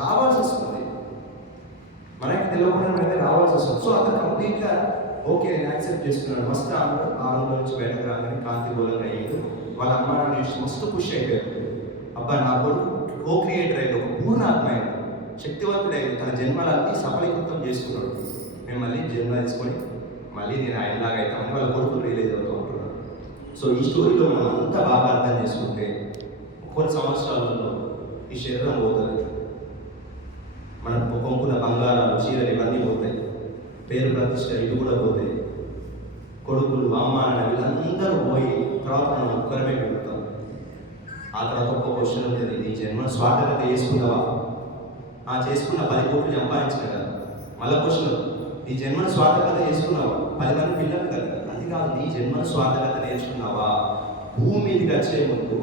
రావాల్సి వస్తుంది, మనకి తెలియకుండా మనమే రావాల్సి వస్తుంది. సో అతను కంప్లీట్గా ఓకే నేను యాక్సెప్ట్ చేస్తున్నాను. మస్తు ఆ రోజు నుంచి బయటకు రాగానే కాంతి గోళంగా అయ్యాడు. వాళ్ళ అమ్మ నాన్న మస్తు ఖుషి అయిపోయారు. అబ్బా నా కొడుకు కో క్రియేటర్ అయ్యాడు, ఒక పూర్ణాత్మ అయ్యాడు, శక్తివంతుడయ్యాడు, తన జన్మలన్నీ సఫలీకృతం చేసుకున్నాడు. మేము మళ్ళీ జన్మ తీసుకొని మళ్ళీ నేను ఆయనలాగా అవుతామని వాళ్ళ కొడుకులు రియలైజ్ అవుతూ ఉంటున్నాను. సో ఈ స్టోరీలో మనం అంతా బాగా అర్థం చేసుకుంటే కొన్ని సంవత్సరాలలో ఈ శరీరం పోతుంది, మనం కొనుక్కున్న బంగారాలు చీరలు ఇవన్నీ పోతాయి, పేరు ప్రతిష్ట ఇవి కూడా పోతాయి, కొడుకులు అమ్మ అన్న వీళ్ళందరూ పోయి తర్వాత మనం ఒక్కరమే పెరుగుతాం. ఆ తర్వాత ఒక్క క్వశ్చన్ ఉంటుంది, నీ జన్మ స్వార్థకత చేసుకున్నావా? చేసుకున్న 10 కోట్లు సంపాదించిన కదా. మళ్ళీ క్వశ్చన్, నీ జన్మను స్వార్థకత చేసుకున్నావా? 10 మంది పిల్లలు కదా. అది కాదు, నీ జన్మను స్వార్థకత నేర్చుకున్నావా? భూమి మీదకి వచ్చే ముందు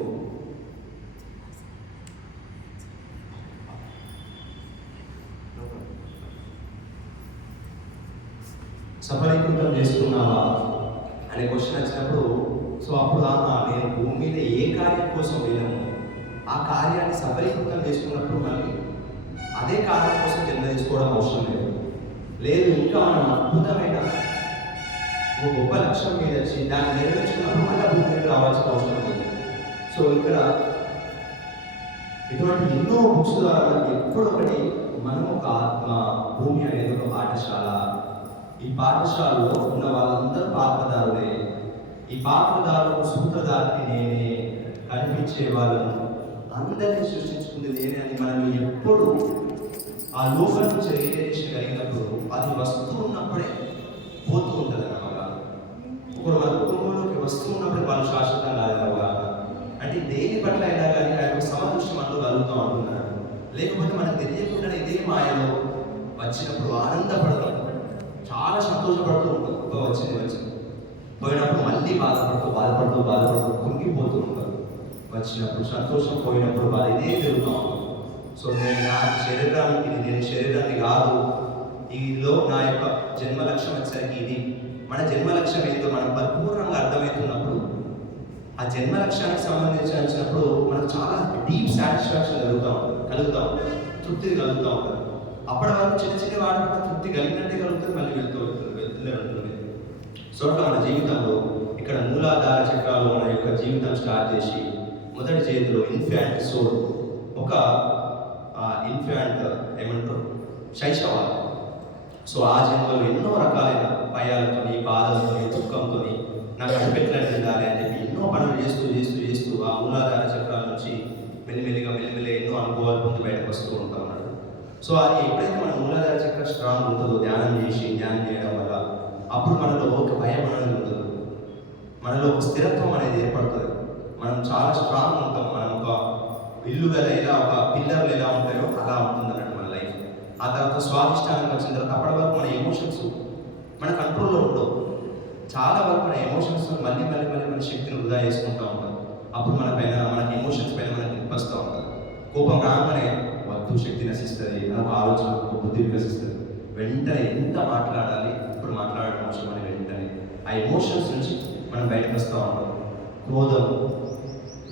సఫలీకృతం చేసుకున్నావా అనే క్వశ్చన్ వచ్చినప్పుడు సో అప్పుడు నేను భూమి మీద ఏ కార్యం కోసం వెళ్ళాము ఆ కార్యాన్ని సఫలీకృతం చేసుకున్నప్పుడు మళ్ళీ అదే కార్యం కోసం జన్మ తీసుకోవడం అవసరం లేదు. ఇంకా మనం అద్భుతమైన ఒక గొప్ప లక్ష్యం మీద వచ్చి దాన్ని నెరవేర్చుకున్నప్పుడు మళ్ళీ భూమి మీద రావాల్సిన అవసరం లేదు. సో ఇక్కడ ఇటువంటి ఎన్నో బుక్స్ ద్వారా మనకి ఎప్పుడొకటి మనం ఒక ఆత్మ భూమి అనేది ఒక పాఠశాల, ఈ పాఠశాలలో ఉన్న వాళ్ళందరూ పాత్రదారులే, ఈ పాత్రదారులకు సూత్రధారిని నేనే, కనిపించే వాళ్ళను అందరినీ సృష్టించుకుంది నేనే అని మనం ఎప్పుడు ఆ లోకం నుంచి రియలైజేషన్ కలిగినప్పుడు అది వస్తూ ఉన్నప్పుడే పోతూ ఉంటుంది అన్నమాట. ఒకరు మన కుటుంబంలోకి వస్తూ ఉన్నప్పుడే వాళ్ళు శాశ్వతంగా కాదనగా అంటే దేని పట్ల అయినా కానీ ఆ యొక్క సమదృష్టి మనలో కలుగుతూ ఉంటున్నాడు. లేకపోతే మనకు తెలియకుండానే ఇదే మాయలో వచ్చినప్పుడు ఆనందపడతాం, చాలా సంతోషపడుతూ ఉంటాం. వచ్చింది పోయినప్పుడు మళ్ళీ బాధపడుతూ కుంగిపోతూ ఉంటారు. వచ్చినప్పుడు సంతోషం, పోయినప్పుడు బాధ, ఇదే జరుగుతూ ఉంటాం. సో నేను నా శరీరాన్ని కాదు, ఈలో నా యొక్క జన్మ లక్ష్యం వచ్చేసరికి ఇది మన జన్మ లక్ష్యం ఏంటో మనం పరిపూర్ణంగా అర్థమవుతున్నప్పుడు ఆ జన్మ లక్ష్యానికి సంబంధించినప్పుడు మనకు చాలా డీప్ సాటిస్ఫాక్షన్ కలుగుతూ ఉంటుంది, తృప్తి కలుగుతూ ఉంటుంది. అప్పటి వరకు చిన్న వాటి కూడా తృప్తి కలిగినట్టే కలుగుతుంది, మళ్ళీ వెళ్తూనే ఉంటుంది. సో అట్లా మన జీవితంలో ఇక్కడ మూలాధార మూలాధార చక్రాలు మన యొక్క జీవితం స్టార్ట్ చేసి మొదటి చేతిలో ఇన్ఫాంట్ సోల్, ఒక ఇన్ఫాంట్ ఏమంటారు శైశవాలు. సో ఆ జన్మలో ఎన్నో రకాలైన భయాలతోని, బాధలతోని, దుఃఖంతోని నాకు అనిపెట్టలేదు ఉండాలి అని చెప్పి ఎన్నో పనులు చేస్తూ చేస్తూ చేస్తూ ఆ మూలాధార చక్రాల నుంచి మెల్లిమెల్లిగా ఎన్నో అనుభవాలు పొంది బయటకు వస్తూ ఉంటా ఉన్నాడు. సో అది ఎప్పుడైతే మన మూలాధార చక్ర స్ట్రాంగ్ ఉంటుందో ధ్యానం చేయడం వల్ల అప్పుడు మనలో ఒక భయం అనేది ఉండదు, మనలో ఒక స్థిరత్వం అనేది ఏర్పడుతుంది. మనం చాలా స్ట్రాంగ్ ఉంటాం. మనం ఒక ఇల్లు ఎలా ఒక పిల్లర్లు ఎలా ఉంటాయో అలా ఉంటుంది అన్నట్టు మన లైఫ్. ఆ తర్వాత స్వాదిష్టానికి వచ్చిన తర్వాత అప్పటి వరకు మన ఎమోషన్స్ మన కంట్రోల్లో ఉండవు. చాలా వరకు మన ఎమోషన్స్ మళ్ళీ మన శక్తిని వృధా చేసుకుంటూ ఉంటాం. అప్పుడు మనకి ఎమోషన్స్ పైన మనకి గ్రిప్ వస్తూ ఉంటుంది. కోపం రాగానే వద్దు, శక్తి నశిస్తుంది, మనకు ఆలోచన బుద్ధి వికసిస్తుంది. వెంటనే ఎంత మాట్లాడాలి, ఇప్పుడు మాట్లాడడం అవసరం అని వెంటనే ఆ ఎమోషన్స్ నుంచి మనం బయటకు వస్తూ ఉంటాం. క్రోధం,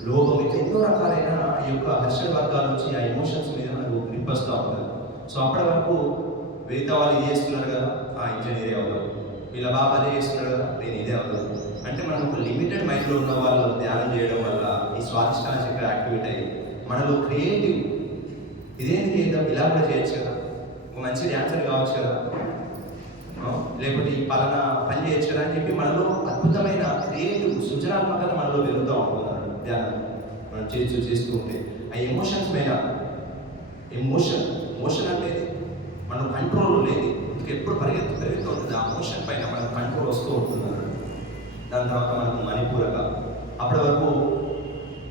లోభం, ఇట్లా ఎన్నో రకాలైన ఈ యొక్క హర్ష వర్గాల నుంచి ఆ ఎమోషన్స్ మీద మనకు గ్రిప్ వస్తూ ఉంటుంది. సో అప్పటి వరకు మిగతా వాళ్ళు ఇది చేస్తున్నారు కదా, ఇంజనీరే అవ్వదు, వీళ్ళ బాబా అదే చేస్తున్నారు కదా, నేను ఇదే అవ్వదు అంటే మనం ఒక లిమిటెడ్ మైండ్లో ఉన్న వాళ్ళు ధ్యానం చేయడం వల్ల ఈ స్వాదిష్టాన చక్ర యాక్టివేట్ అయ్యి మనలో క్రియేటివ్ ఇదేంటి చేద్దాం, ఇలా కూడా చేయొచ్చు కదా, ఒక మంచి డ్యాన్సర్ కావచ్చు కదా, లేకపోతే ఈ పలానా పని చేయొచ్చు కదా అని చెప్పి మనలో అద్భుతమైన క్రియేటివ్ సృజనాత్మకత మనలో పెరుగుతూ ఉంటున్నారు ధ్యానం మనం చేస్తూ ఉంటే. ఆ ఎమోషన్స్ పైన మోషన్ అంటే మనం కంట్రోల్ లేదు, ఎప్పుడు పెరుగుతూ ఉంటుంది. ఆ మోషన్ పైన మనకు కంట్రోల్ వస్తూ ఉంటున్నారు. దాని తర్వాత మనకు మణిపూరక అప్పటి వరకు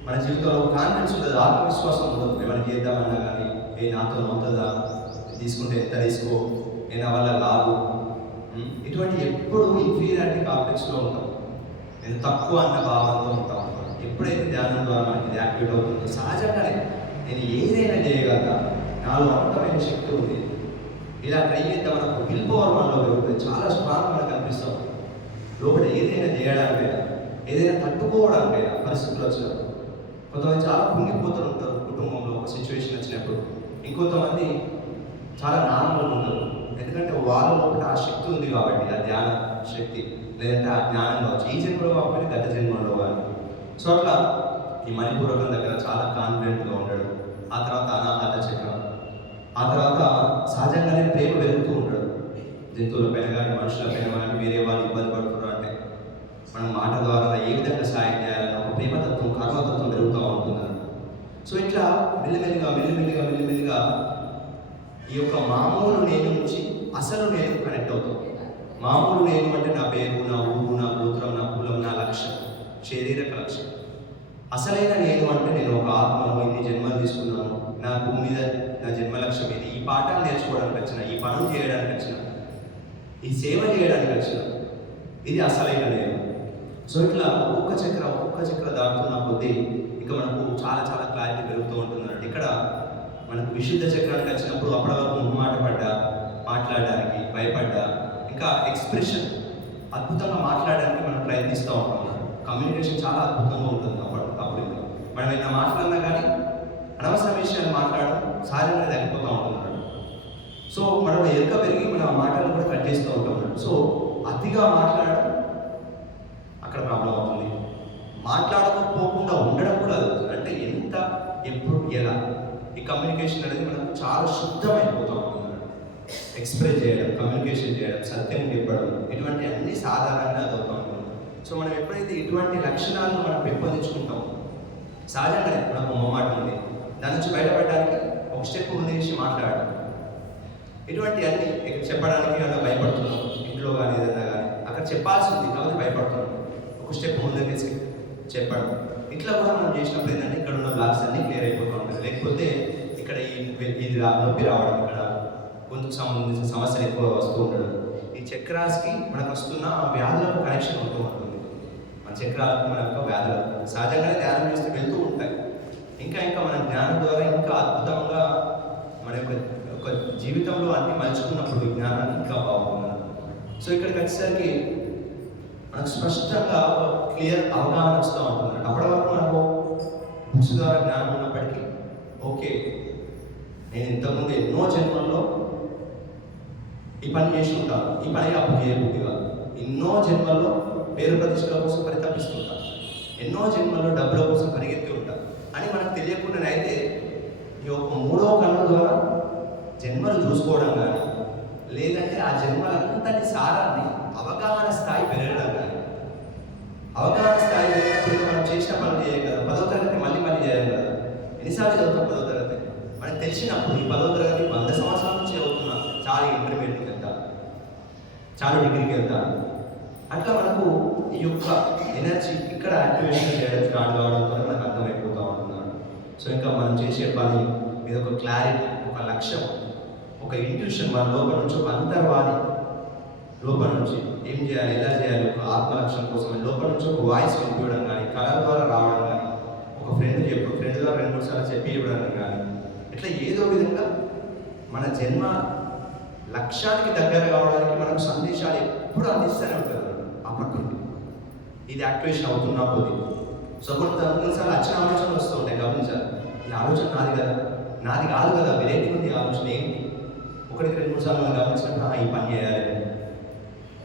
మన జీవితంలో కాన్ఫిడెన్స్ ఉండదు, ఆత్మవిశ్వాసం ఉండదు. ఏమైనా చేద్దామన్నా కానీ నాతో అవుతుందా, తీసుకుంటే ఎంత తీసుకో, నేను నా వల్ల కాదు, ఇటువంటి ఎప్పుడు ఇన్ఫీరియారిటీ కాంప్లెక్స్లో ఉంటాం, నేను తక్కువ అన్న భావంతో ఉంటాం. ఎప్పుడైతే ధ్యానం ద్వారా మనకి ఇది యాక్టివేట్ అవుతుందో సహజంగానే నేను ఏదైనా చేయగలగా, నాలో అనంతమైన శక్తి ఉంది, ఇలా ట్రై చేద్దాం, మనకు విల్ పవర్ మనలో పెరుగుతుంది, చాలా స్ట్రాంగ్ మనకు అనిపిస్తాం. లోపల ఏదైనా చేయడానికైనా, ఏదైనా తట్టుకోవడానికైనా పరిస్థితులు వచ్చినప్పుడు. కొంతమంది చాలా కుంగిపోతూ ఉంటారు కుటుంబంలో ఒక సిచ్యువేషన్ వచ్చినప్పుడు. ఇంకొంతమంది చాలా నార్మల్గా ఉంటారు, ఎందుకంటే వాళ్ళ లోపల ఆ శక్తి ఉంది కాబట్టి, ఆ ధ్యాన శక్తి లేదంటే ఆ జ్ఞానం కావచ్చు, ఈ జన్మలో కాకపోతే గత జన్మలో కానీ. సో అట్లా ఈ మణిపూరకం దగ్గర చాలా కాన్ఫిడెంట్గా ఉండడు. ఆ తర్వాత అనాహత చక్రం, ఆ తర్వాత సహజంగానే ప్రేమ పెరుగుతూ ఉంటాడు. జంతువులపైన కానీ మనుషులపైన కానీ వేరే వాళ్ళు ఇబ్బంది పడుతున్నారు అంటే మనం మాట ద్వారా ఏ విధంగా సాయం చేయాలని ఒక ప్రేమతత్వం, కర్మతత్వం పెరుగుతూ ఉంటున్నారు. సో ఇట్లా మెల్లిమెల్లిగా ఈ యొక్క మామూలు నేను నుంచి అసలు నేను కనెక్ట్ అవుతాం. మామూలు నేను అంటే నా పేరు, నా ఊరు, నా గోత్రం, నా కులం, నా లక్ష్యం, శారీరక లక్ష్యం. అసలైన నేను అంటే నేను ఒక ఆత్మను, ఇన్ని జన్మలు తీసుకున్నాను, నా భూమి మీద నా జన్మ లక్ష్యం ఇది, ఈ పాఠాలు నేర్చుకోవడానికి వచ్చిన, ఈ పనులు చేయడానికి వచ్చిన, ఈ సేవ చేయడానికి వచ్చిన, ఇది అసలైన నేను. సో ఇట్లా ఒక్కొక్క చక్ర దాటుతున్న కొద్దీ ఇంకా మనకు చాలా క్లారిటీ పెరుగుతూ ఉంటున్నాడు. ఇక్కడ మనకు విశుద్ధ చక్రానికి వచ్చినప్పుడు అప్పటి వరకు మొహమాట పడ్డా, మాట్లాడడానికి భయపడ్డా, ఇంకా ఎక్స్ప్రెషన్ అద్భుతంగా మాట్లాడడానికి మనం ప్రయత్నిస్తూ ఉంటాం. కమ్యూనికేషన్ చాలా అద్భుతంగా ఉంటుంది అప్పుడు ఇంకా మనం ఏమైనా మాట్లాడినా కానీ అనవసర విషయాలు మాట్లాడడం సహజంగా తగ్గిపోతూ ఉంటున్నాడు. సో మనం ఎరుక పెరిగి మన మాటలు కూడా కట్ చేస్తూ ఉంటాం. సో అతిగా మాట్లాడడం అక్కడ ప్రాబ్లం అవుతుంది. మాట్లాడకపోకుండా ఉండడం కూడా అవుతుంది. అంటే ఎంత, ఎప్పుడు, ఎలా ఈ కమ్యూనికేషన్ అనేది మనకు చాలా శుద్ధమైపోతూ ఉంటుంది. ఎక్స్ప్రెస్ చేయడం, కమ్యూనికేషన్ చేయడం, సత్యం చెప్పడం, ఇటువంటి అన్ని సాధారణంగా అదవుతూ ఉంటుంది. సో మనం ఎప్పుడైతే ఇటువంటి లక్షణాలను మనం పెంపొందించుకుంటాం, సహజంగానే మనకు మొహమాట ఉంది, దాని నుంచి బయటపడడానికి ఒక స్టెప్ ముందు చేసి మాట్లాడడం, ఇటువంటి అన్ని ఇక్కడ చెప్పడానికి అలా భయపడుతున్నాం. ఇంట్లో కానీ ఏదైనా కానీ అక్కడ చెప్పాల్సి ఉంది కాబట్టి భయపడుతున్నాం, ఒక స్టెప్ ముందు వేసి చెప్పడం. ఇట్లా కూడా మనం చేసినప్పుడు ఏంటంటే ఇక్కడ ఉన్న బ్లాక్స్ అన్ని క్లియర్ అయిపోతూ ఉంటాయి. లేకపోతే ఇక్కడ ఇది నొప్పి రావడం, ఇక్కడ గొంతుకు సంబంధించిన సమస్యలు ఎక్కువ వస్తూ ఉండడం, ఈ చక్రాస్కి మనకు వస్తున్న వ్యాధులకు కనెక్షన్ ఉంటూ ఉంటుంది. మన చక్రాలకు మన యొక్క వ్యాధులకు సహజంగానే ధ్యానం చేస్తే వెళ్తూ ఉంటాయి. ఇంకా మన జ్ఞానం ద్వారా ఇంకా అద్భుతంగా మన యొక్క జీవితంలో అన్ని మలుచుకున్నప్పుడు జ్ఞానాన్ని ఇంకా బాగున్నాను. సో ఇక్కడికి వచ్చేసరికి మనకు స్పష్టంగా క్లియర్ అవగాహన వస్తూ ఉంటుంది. అప్పటి వరకు మనకు బుక్స్ ద్వారా జ్ఞానం ఉన్నప్పటికీ ఓకే, నేను ఇంతకుముందు ఎన్నో జన్మల్లో ఈ పని చేసి ఉంటాను, ఈ పని అప్పుడు చేయబుద్ధి కాదు. ఎన్నో జన్మల్లో పేరు ప్రతిష్టల కోసం పరితపిస్తుంటాను, ఎన్నో జన్మల్లో డబ్బుల కోసం పరిగెత్తి ఉంటాను అని మనకు తెలియకుండానైతే ఈ యొక్క మూడో కన్ను ద్వారా జన్మలు చూసుకోవడం కానీ, లేదంటే ఆ జన్మలంతటి సారాన్ని అవగాహన స్థాయి పెరగడం కానీ. అవగాహన స్థాయి పెరిగినప్పుడు మనం చేసిన పనులు చేయం కదా. 10వ తరగతి మళ్ళీ చేయాలి కదా. ఎన్నిసార్లు చదువుతాం 10వ తరగతి? మనకు తెలిసినప్పుడు ఈ 10వ తరగతి 100 సంవత్సరాల నుంచి చదువుతున్నా, చాలా ఇంటర్మీడియట్కి వెళ్తాను, చాలా డిగ్రీకి వెళ్తాను. అట్లా మనకు ఈ యొక్క ఎనర్జీ ఇక్కడ యాక్టివేషన్ చేయడం స్టార్ట్ కావడంతో మనకు అర్థమైపోతూ ఉంటున్నాడు. సో ఇంకా మనం చేసే పని మీద ఒక క్లారిటీ, ఒక లక్ష్యం, ఒక ఇంట్యూషన్, మన లోపల నుంచి ఒక అంతర్వాది లోపల నుంచి ఏం చేయాలి, ఎలా చేయాలి, ఒక ఆత్మ లక్ష్యం కోసం లోపల నుంచి ఒక వాయిస్ వినిపించడం కానీ, కళల ద్వారా రావడం కానీ, ఒక ఫ్రెండ్ ద్వారా 2-3 సార్లు చెప్పి ఇవ్వడం కానీ, ఇట్లా ఏదో విధంగా మన జన్మ లక్ష్యానికి దగ్గర కావడానికి మనకు సందేశాలు ఎప్పుడు అందిస్తూనే ఉంటారు ఆ ప్రకృతి. ఇది యాక్టివేషన్ అవుతున్నా పోతే. సో కొన్నిసార్లు వచ్చిన ఆలోచనలు వస్తూ ఉంటాయి, గమనించాలి. ఈ ఆలోచన నాది కదా, నాది కాదు కదా, వెరైటీ ఉంది ఆలోచన ఏంటి. 1-2-3 సార్లు మనం గమనించినప్పుడు ఈ పని చేయాలి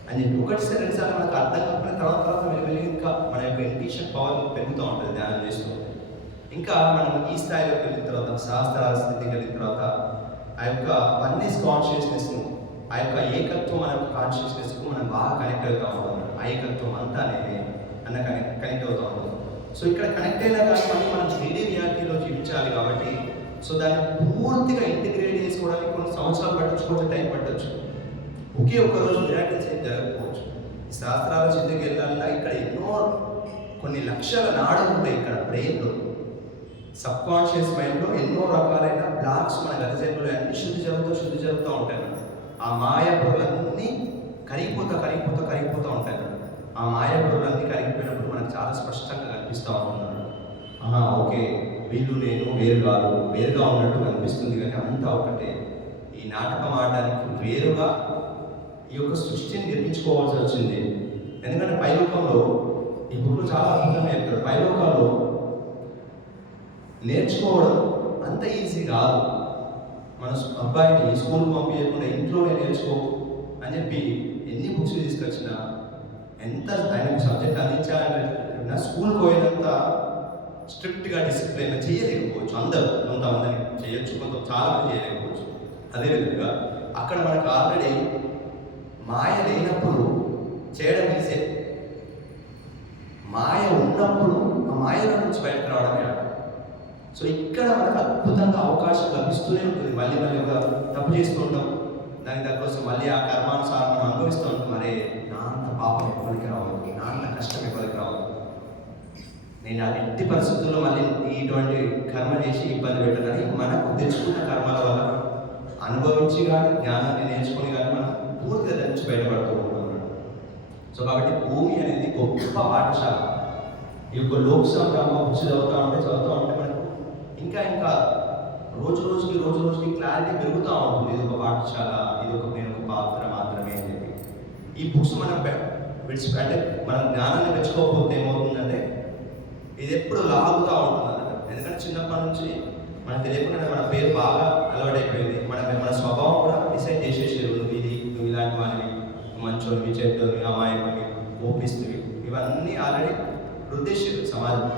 అని చెప్పి 1-2 సార్లు మనకు అర్థం కాకపోయిన తర్వాత వెళ్ళి ఇంకా మన యొక్క ఇంట్యూషన్ పవర్ పెరుగుతూ ఉంటుంది ధ్యానం చేస్తూ. ఇంకా మనం ఈ స్థాయిలోకి వెళ్ళిన తర్వాత, సహస్రార స్థితికి వెళ్ళిన తర్వాత ఆ యొక్క వన్నెస్ కాన్షియస్నెస్ను, ఆ యొక్క ఏకత్వం మన యొక్క కాన్షియస్నెస్కు మనం బాగా కనెక్ట్ అవుతూ ఉంటాం. ఆ ఏకత్వం అంతా అనేది కనెక్ట్ అవుతూ ఉంటుంది. సో ఇక్కడ కనెక్ట్ అయినా కానీ మనం 3D రియాలిటీలో జీవించాలి కాబట్టి, సో దాన్ని పూర్తిగా ఇంటిగ్రేట్ చేసుకోవడానికి కొన్ని సంవత్సరాలు పట్టొచ్చు, కొంచెం టైం పట్టొచ్చు. ఒకే ఒక్క రోజు మిరాకిల్స్ ఏం జరగకపోవచ్చు. ఈ శాస్త్రాల చింతకి వెళ్ళాలన్నా ఇక్కడ ఎన్నో కొన్ని లక్షల నాడులు ఉంటాయి. ఇక్కడ బ్రెయిన్లో, సబ్ కాన్షియస్ మైండ్లో ఎన్నో రకాలైన బ్లాక్స్ మన గత జన్మలో అన్ని శుద్ధి జరుగుతూ ఉంటాయి. ఆ మాయా పొరలన్నీ కరిగిపోతూ ఉంటాయి. ఆ మాయా పొరలన్నీ కరిగిపోయినప్పుడు మనకు చాలా స్పష్టంగా కనిపిస్తూ ఉంటున్నాడు. ఓకే, వీళ్ళు నేను వేరుగా ఉన్నట్టు కనిపిస్తుంది, కానీ అంతా ఒకటే. ఈ నాటకం ఆడడానికి వేరుగా ఈ యొక్క సృష్టిని నిర్మించుకోవాల్సి వచ్చింది. ఎందుకంటే పైలోకంలో ఈ బుక్లు చాలా అద్భుతంగా చెప్తాడు. పైలోకాల్లో నేర్చుకోవడం అంత ఈజీ కాదు. మన అబ్బాయిని స్కూల్కి పంపించకుండా ఇంట్లోనే నేర్చుకో అని చెప్పి ఎన్ని బుక్స్ తీసుకొచ్చినా, ఎంత ఆయన సబ్జెక్ట్ అందించాలన్నా స్కూల్కి పోయినంత స్ట్రిక్ట్గా డిసిప్లిన్ చేయలేకపోవచ్చు. కొంతమందిని చేయొచ్చు, చాలామంది చేయలేకపోవచ్చు. అదేవిధంగా అక్కడ మనకు ఆల్రెడీ మాయ లేనప్పుడు చేయడం ఈజీ, మాయ ఉన్నప్పుడు ఆ మాయలో నుంచి బయటకు రావడమే ఆట. సో ఇక్కడ మనకు అద్భుతంగా అవకాశం లభిస్తూనే ఉంటుంది. మళ్ళీ ఒక తప్పు చేస్తూ ఉంటాం, దానికి దానికోసం మళ్ళీ ఆ కర్మానుసారం మనం అనుభవిస్తూ ఉంటాం. మరే నా అంత పాపం ఎవరికి రావద్దు, నా అంత కష్టం ఎవరికి రావద్దు, నేను ఎట్టి పరిస్థితుల్లో మళ్ళీ ఇటువంటి కర్మ చేసి ఇబ్బంది పెట్టాలని మనకు తెచ్చుకున్న కర్మల వల్ల అనుభవించి కానీ, జ్ఞానాన్ని నేర్చుకుని కానీ మనం పూర్తిగా దాని నుంచి బయటపడుతూ ఉంటాం. సో కాబట్టి భూమి అనేది గొప్ప పాఠశాల. ఈ యొక్క లోక్సభ బ్రహ్మ బుక్స్ చదువుతూ ఉంటే మనకు ఇంకా రోజు రోజుకి క్లారిటీ పెరుగుతూ ఉంటుంది. ఇది ఒక పాఠశాల, ఇది నేను ఒక పాత్ర మాత్రమే అని చెప్పి. ఈ బుక్స్ మనం విడిచిపెట్టే మనం జ్ఞానాన్ని పెంచుకోకపోతే ఏమవుతుందంటే ఇది ఎప్పుడు లాగుతూ ఉంటుంది. ఎందుకంటే చిన్నప్పటి నుంచి మనకు తెలియకుండా మన పేరు బాగా అలవాటైపోయింది. మన స్వభావం కూడా డిసైడ్ చేసేసారు. నువ్వు ఇలాంటి వాడివి, మంచోనివి, చెడ్డోనివి, అమాయకునివి, కోపిస్తువి, ఇవన్నీ ఆల్రెడీ రుద్దేశారు సమాజం.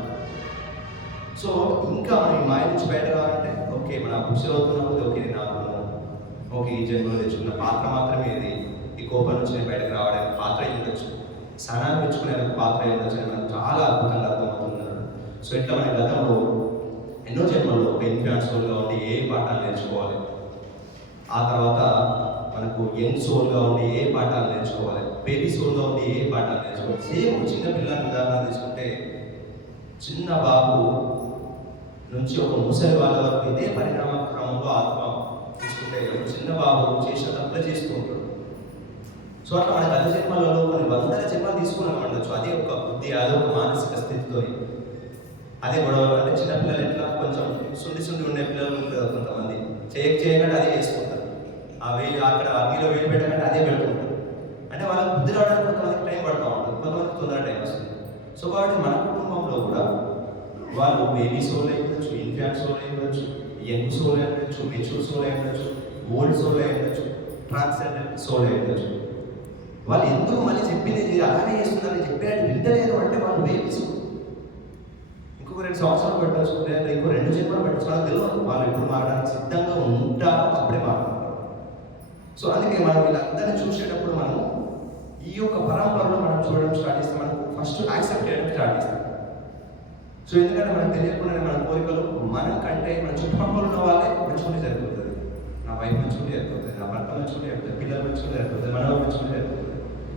సో ఇంకా మనం ఈ మాయ నుంచి బయట కావాలంటే ఓకే, మన బుక్స్ అవుతున్నప్పుడు ఓకే ఓకే ఈ జన్మలో తెచ్చుకున్న పాత్ర మాత్రమే ఇది. ఈ కోపం నుంచి నేను బయటకు రావడానికి పాత్ర అయి ఉండొచ్చు, సనాన్ని పెంచుకునే పాత్ర అయి ఉండొచ్చు అని మనకు చాలా అద్భుతంగా అర్థమవుతున్నారు. సో ఇట్లా మన గతంలో ఎన్నో జన్మల్లో ఒక ఇన్ఫాంట్ సోల్గా ఉండి ఏ పాఠాలు నేర్చుకోవాలి, ఆ తర్వాత మనకు యంగ్ సోల్గా ఉండి ఏ పాఠాలు నేర్చుకోవాలి, బేబీ సోల్గా ఉండి ఏ పాఠాలు నేర్చుకోవాలి. సేమ్ చిన్న పిల్లల ఉదాహరణ తీసుకుంటే, చిన్న బాబు నుంచి ఒక ముసలి వాళ్ళ వరకు ఇదే పరిణామ క్రమంలో ఆత్మ తీసుకుంటే చిన్న బాబు చేసిన తప్పులే చేస్తూ ఉంటాడు. సో అట్లా మన గత జన్మలలో కొన్ని 100 జన్మలు తీసుకున్నాం అనొచ్చు. అదే ఒక బుద్ధి, అదే ఒక మానసిక స్థితితో అదే గొడవలు. అంటే చిన్నపిల్లలు ఎట్లా కొంచెం సుండి ఉండే పిల్లలు ఉంటారు, కొంతమంది చేయకంటే అదే చేసుకుంటారు. ఆ వేలు అక్కడ అగ్నిలో వేలు పెట్టకంటే అదే పెడుతుంటారు. అంటే వాళ్ళకి బుద్ధి రావడానికి కొంతమందికి టైం పడుతూ ఉంటుంది, కొంతమందికి తొందర టైం వస్తుంది. సో కాబట్టి మన కుటుంబంలో కూడా వాళ్ళు బేబీ సోల్ అయి ఉండొచ్చు, ఇన్ఫాంట్ సోల్ అయి ఉండొచ్చు, యంగ్ సోల్ అయి ఉండొచ్చు, మెచ్యూర్ సోల్ అయి ఉండొచ్చు, ఓల్డ్ సోల్ అయి ఉండొచ్చు. ట్రాన్స్జెండర్ సోల్ అయి ఉండొచ్చు. వాళ్ళు ఎందుకు మళ్ళీ చెప్పింది అలానే చేస్తున్నారని చెప్పినట్టు వింటలేదు అంటే వాళ్ళు బేబీస్. ఇంకొక 2 సంవత్సరాలు పెట్టచ్చు, లేదా ఇంకో 2 జన్మలు పెట్టచ్చు, వాళ్ళకి తెలియదు. వాళ్ళు ఎప్పుడు మారడానికి సిద్ధంగా ఉంటారో అప్పుడే మారుతారు. సో అందుకే మనం వీళ్ళందరినీ చూసేటప్పుడు మనం ఈ యొక్క పరంపరలో మనం చూడడం స్టార్ట్ చేస్తాం. మనం ఫస్ట్ యాక్సెప్ట్ చేయడం స్టార్ట్ చేస్తాం. సో ఎందుకంటే మనకు తెలియకుండానే మన కోరికలు మనం కంటే మన చుట్టుపక్కల ఉన్న వాళ్ళే మంచుకుంటే సరిపోతుంది. నా వైఫ్ మంచుకుంటే సరిపోతుంది, నా భర్త మంచుకుంటే సరిపోతుంది, పిల్లలు మంచుకుంటే సరిపోతుంది, మనవాళ్ళు మంచుకుంటే సరిపోతుంది,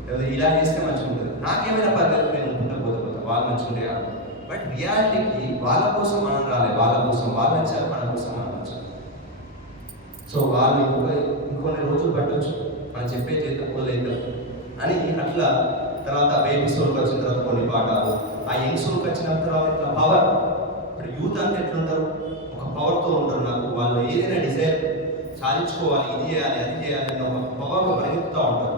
లేదా ఇలా చేస్తే మంచిగా ఉంటుంది, నాకేమైనా పర్లేదు, నేను ఉండకపోతే వాళ్ళు మంచుకుంటే కాదు. బట్ రియాలిటీకి వాళ్ళ కోసం మనం రాలే, వాళ్ళ కోసం వాళ్ళు వచ్చారు, మన కోసం మనం వచ్చారు. సో వాళ్ళు ఇంకొన్ని రోజులు పట్టవచ్చు, మనం చెప్పే చేత పోలేదు అని అట్లా. తర్వాత బేబీ సోల్కి వచ్చిన తర్వాత కొన్ని పాఠాలు, ఆ యంగ్ సోల్కి వచ్చిన తర్వాత ఇట్లా పవర్. ఇప్పుడు యూత్ అంటే ఎట్లుంటారు, ఒక పవర్తో ఉంటారు. నాకు వాళ్ళు ఏదైనా డిజైర్ సాధించుకోవాలి, ఇది చేయాలి అది చేయాలి అని ఒక పవర్లో పరిగెత్తుతూ ఉంటారు.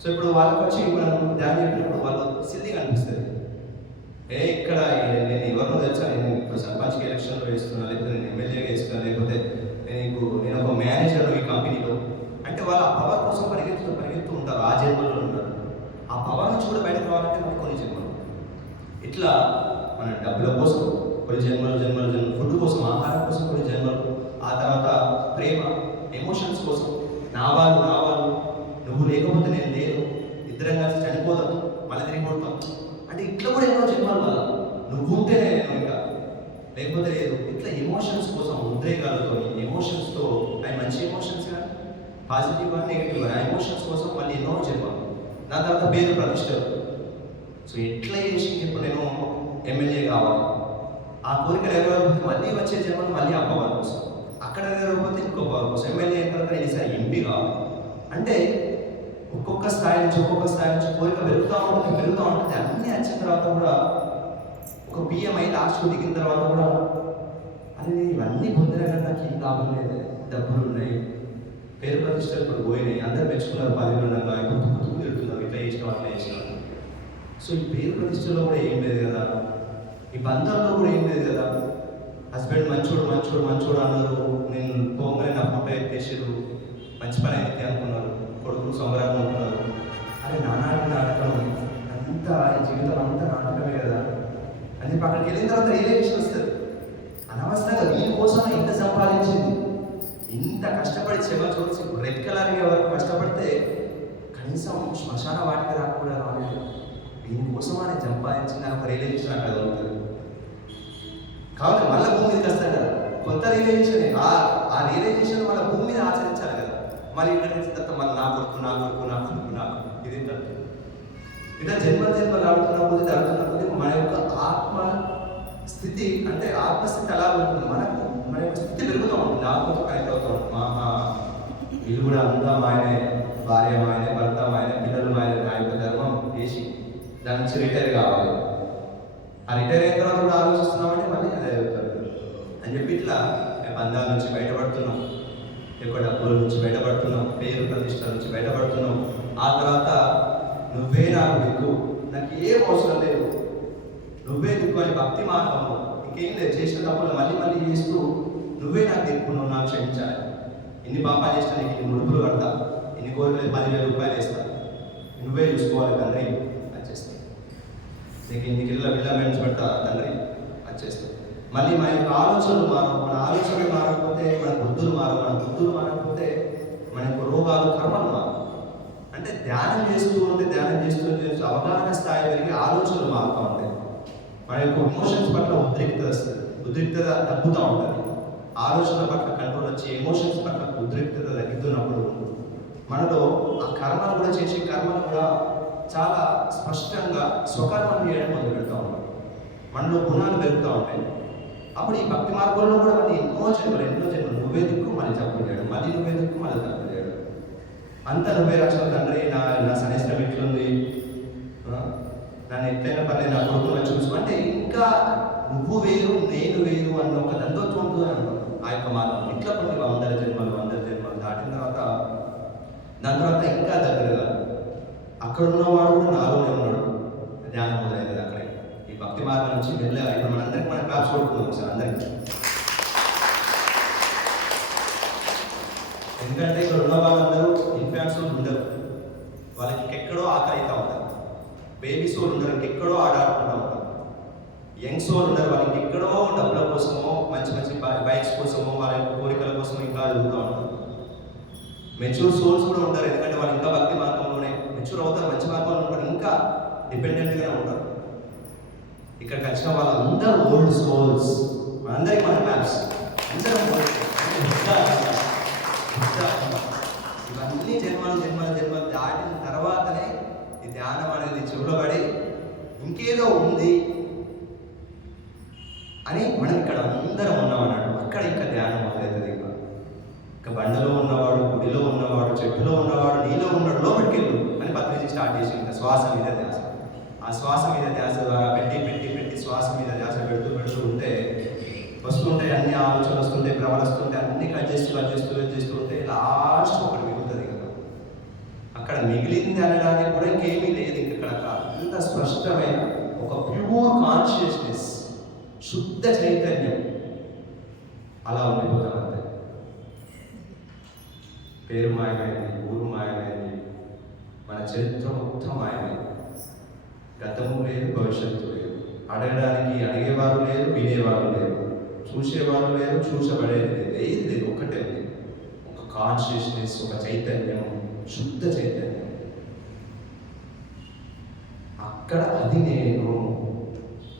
సో ఇప్పుడు వాళ్ళకి వచ్చి మనం ధ్యానం చెప్పినప్పుడు వాళ్ళు సిల్లిగా అనిపిస్తుంది. ఇక్కడ నేను ఎవరినో తెలుసా, నేను ఇప్పుడు సర్పంచ్కి ఎలక్షన్లో వేస్తున్నా, లేకపోతే నేను ఎమ్మెల్యేగా వేస్తున్నా, లేకపోతే నేను ఒక మేనేజర్ ఈ కంపెనీలో అంటే వాళ్ళు ఆ పవర్ కోసం పరిగెత్తు ఉంటారు. ఆ జన్మలో ఉంటారు. ఆ పవర్ నుంచి కూడా బయటకు రావాలంటే మనకి కొన్ని జన్మలు, ఇట్లా మన డబ్బుల కోసం కొన్ని జన్మలు, ఫుడ్ కోసం, ఆహారం కోసం కొన్ని జన్మలు, ఆ తర్వాత ప్రేమ, ఎమోషన్స్ కోసం, నా వాళ్ళు నువ్వు లేకపోతే నేను లేను, ఇద్దరం కలిసి చనిపోదాం, మళ్ళీ తిరిగి కొడతాం అంటే ఇట్లా కూడా ఎన్నో జన్మలు. వల్ల నువ్వు ఉంటేనే నేను ఇంకా, లేకపోతే లేదు. ఇట్లా ఎమోషన్స్ కోసం, ఉద్రేకాలతో, ఎమోషన్స్తో, అవి మంచి ఎమోషన్స్ కానీ పాజిటివ్ కానీ నెగిటివ్ కానీ, ఆ ఎమోషన్స్ కోసం మళ్ళీ ఎన్నో జన్మలు. దాని తర్వాత పేరు ప్రతిష్టలు. సో ఎట్లా చేసి ఇప్పుడు నేను ఎమ్మెల్యే కావాలి, ఆ కోరిక నెరవేరకపోతే మళ్ళీ వచ్చే జన్మలు మళ్ళీ ఆ పవర్ కోసం, అక్కడ నెరవేరకపోతే ఇంకో పవర్ కోసం, ఎమ్మెల్యే అయిన తర్వాత నేను ఈసారి ఎంపీ కావాలి అంటే ఒక్కొక్క స్థాయి నుంచి కోరిక పెరుగుతూ ఉంటుంది. అన్నీ వచ్చిన తర్వాత కూడా ఒక పిఎంఐ లాస్ట్కు దిగిన తర్వాత కూడా అది ఇవన్నీ పొందినా కానీ నాకు ఏం లాభం లేదు, డబ్బులు ఉన్నాయి, పేరు ప్రతిష్టలు ఇప్పుడు పోయినాయి, అందరు మెచ్చుకున్నారు, 10 ఉండగా గుర్తు తిడుతున్నారు, ఇట్లా చేసినాం అట్లా చేసినాం. సో ఈ పేరు ప్రతిష్టలో కూడా ఏం లేదు కదా, ఈ బంధంలో కూడా ఏం లేదు కదా. హస్బెండ్ మంచోడు అన్నారు, నేను పోగానే నా ఫోటో ఎత్తేసారు, మంచి పని అయితే అనుకున్నారు, కొడుకులు సంబరంగా అనుకున్నారు. అరే నాటకం అంతా, ఈ జీవితం అంతా నాటకమే కదా అని చెప్పి అక్కడికి వెళ్ళిన తర్వాత రియలైజేషన్ వస్తుంది. అనవసరంగా వీని కోసం ఇంత సంపాదించింది, ఇంత కష్టపడి శ్రమ చూసి రెడ్ కలర్ వరకు కష్టపడితే కనీసం శ్మశాన వాటికి రాకుండా రాలేదు, దీనికోసం అని సంపాదించిన ఒక రియలైజేషన్ అక్కడ దొరుకుతుంది. కాబట్టి మళ్ళీ భూమి మీదకి వస్తాడు కదా, కొత్త రియలైజేషన్. ఆ రియలైజేషన్ మళ్ళీ భూమి మీద ఆచరించాలి కదా. మళ్ళీ ఇక్కడ నుంచి తర్వాత మళ్ళీ నా కొడుకు ఇది ఇలా జన్మలు ఆడుతున్నప్పుడు మన యొక్క ఆత్మ స్థితి, అంటే ఆత్మస్థితి ఎలా ఉంటుంది, మన యొక్క స్థితి పెరుగుతూ ఉంటుంది, ఆత్మతో కనెక్ట్ అవుతూ ఉంటుంది. వీళ్ళు కూడా అంతా మాయనే, భార్య మాయనే, భర్త మాయనే, పిల్లలు మాయనే, నా యొక్క ధర్మం చేసి దాని నుంచి రిటైర్ కావాలి. ఆ రిటైర్ అయిన తర్వాత కూడా ఆలోచిస్తున్నామంటే మళ్ళీ అదే అవుతారు అని చెప్పి ఇట్లా బంధాల నుంచి బయటపడుతున్నాం, ఎక్కువ డబ్బుల నుంచి బయటపడుతున్నాం, పేరు ప్రతిష్టల నుంచి బయటపడుతున్నాం. ఆ తర్వాత నువ్వే నాకు దిక్కు, నాకు ఏం అవసరం లేదు, నువ్వే దిక్కు అని భక్తి మార్గంలో ఇంకేం లేదు, చేసిన తప్పులు మళ్ళీ చేస్తూ నువ్వే నాకు దిక్కు, నువ్వు నాకు క్షమించాలి, ఇన్ని పాపాలు చేసినా నీకు ఇన్ని ముడుపులు కడతా, ఇన్ని కోరికలు 10,000 రూపాయలు వేస్తా, నువ్వే చూసుకోవాలి తండ్రి వచ్చేస్తాయి, నీకు ఇన్ని విల్లమెంట్స్ పెడతా తండ్రి వచ్చేస్తాయి. మళ్ళీ మన యొక్క ఆలోచనలు మన ఆలోచనలు మారకపోతే మన బుద్ధులు మారకపోతే మన యొక్క రోగాలు, కర్మలు మారు. అంటే ధ్యానం చేస్తూ అవగాహన స్థాయి పెరిగి ఆలోచనలు మారుతూ ఉంటాయి. మన యొక్క ఎమోషన్స్ పట్ల ఉద్రిక్తత తగ్గుతూ ఉంటుంది. ఆలోచనల పట్ల కంట్రోల్ వచ్చి ఎమోషన్స్ పట్ల ఉద్రిక్తత తగ్గుతున్నప్పుడు మనలో ఆ కర్మలు కూడా చాలా స్పష్టంగా స్వకర్మలు చేయడం మొదలు పెడతా ఉంటాం. మనలో గుణాలు పెరుగుతూ ఉంటాయి. అప్పుడు ఈ భక్తి మార్గంలో కూడా మళ్ళీ ఎన్నో జన్మలు నువ్వే దిక్కు మళ్ళీ తప్పు చేయడం, మళ్ళీ నువ్వే దిక్కు మళ్ళీ తప్పు చేయడం, అంతా నువ్వే రక్షణ తండ్రి, నా సన్నిష్టం ఎట్లుంది, నన్ను ఎట్లయినా పర్లేదు, నా కొడుకును చూసుకో అంటే ఇంకా నువ్వు వేరు నేను వేరు అన్న ఒక దండోత్వం ఉంటుంది అంటాం. ఆ యొక్క మార్గం ఇట్లా కొన్ని 100 జన్మలు దాటిన తర్వాత దాని తర్వాత ఇంకా దగ్గరగా అక్కడ ఉన్నవాడు కూడా నాలోనే ఉన్నాడు, ధ్యానం మొదలైనది అక్కడే. ఈ భక్తి మార్గం నుంచి వెళ్ళాలి. ఇప్పుడు మనందరికీ మనం క్లాస్ కొడుతున్నాం సార్ అందరికీ. ఎందుకంటే ఇక్కడ ఉన్న వాళ్ళందరూ ఇన్ఫాంట్స్ ఉండరు, వాళ్ళకి ఇంకెక్కడో ఆకలి అవుతూ ఉంటారు. బేబీస్ వాళ్ళు ఉండరు, ఇంకెక్కడో ఆడుకుంటూ ఉంటారు. యంగ్స్ వాళ్ళు ఉండరు, వాళ్ళకి ఇంకెక్కడో డబ్బుల కోసమో మంచి మంచి బైక్స్ కోసమో వాళ్ళ కోరికల కోసమో ఇంకా అడుగుతూ ఉంటారు. మెచ్యూర్ సోల్స్ కూడా ఉంటారు, ఎందుకంటే వాళ్ళు ఇంకా భక్తి మార్గంలోనే మెచ్యూర్ అవుతారు, మంచి మార్గంలో ఉంటారు, ఇంకా డిపెండెంట్గా ఉంటారు. ఇక్కడికి వచ్చిన వాళ్ళందరూ ఓల్డ్ సోల్స్, మనందరికీ మన మ్యాప్స్ అందరం ఇవన్నీ జన్మలు దాటిన తర్వాతనే ఈ ధ్యానం అనేది చెవులో పడి ఇంకేదో ఉంది అని మనం ఇక్కడ అందరం ఉన్నామన్నాడు. అక్కడ ఇంకా ధ్యానం మొదలవుతుంది. ఇంకా బండలో ఉన్నవాడు, గుడిలో ఉన్నవాడు, చెట్టులో ఉన్నవాడు, నీలో ఉన్నాడు, లోపలికి వెళ్ళు అని పత్రిక స్టార్ట్ చేసి ఇంకా శ్వాస మీద ధ్యాస. ఆ శ్వాస మీద ధ్యాస ద్వారా పెట్టి శ్వాస మీద ధ్యాస పెడుతూ ఉంటే వస్తుంటాయి, అన్ని ఆలోచనలు వస్తుంటాయి, భ్రమలు వస్తుంటాయి, అన్ని కట్ చేస్తూ ఉంటే లాస్ట్ ఒకటి మిగులుతుంది కదా. అక్కడ మిగిలింది అనడానికి కూడా ఇంకేమీ లేదు. ఇక్కడ అంత స్పష్టమైన ఒక ప్యూర్ కాన్షియస్నెస్, శుద్ధ చైతన్యం అలా ఉండిపోతాం. అంతే, పేరు మాయమైంది, ఊరు మాయమైంది, మన చరిత్ర మొత్తం మాయమైంది. గతము లేదు, భవిష్యత్తు లేదు, అడగడానికి అడిగేవారు లేదు, వినేవారు లేదు, చూసేవారు లేదు, చూసబడేది లేదు, ఏది లేదు, ఒక్కటే ఉంది, ఒక కాన్షియస్నెస్, ఒక చైతన్యం, శుద్ధ చైతన్యం. అక్కడ అది నేను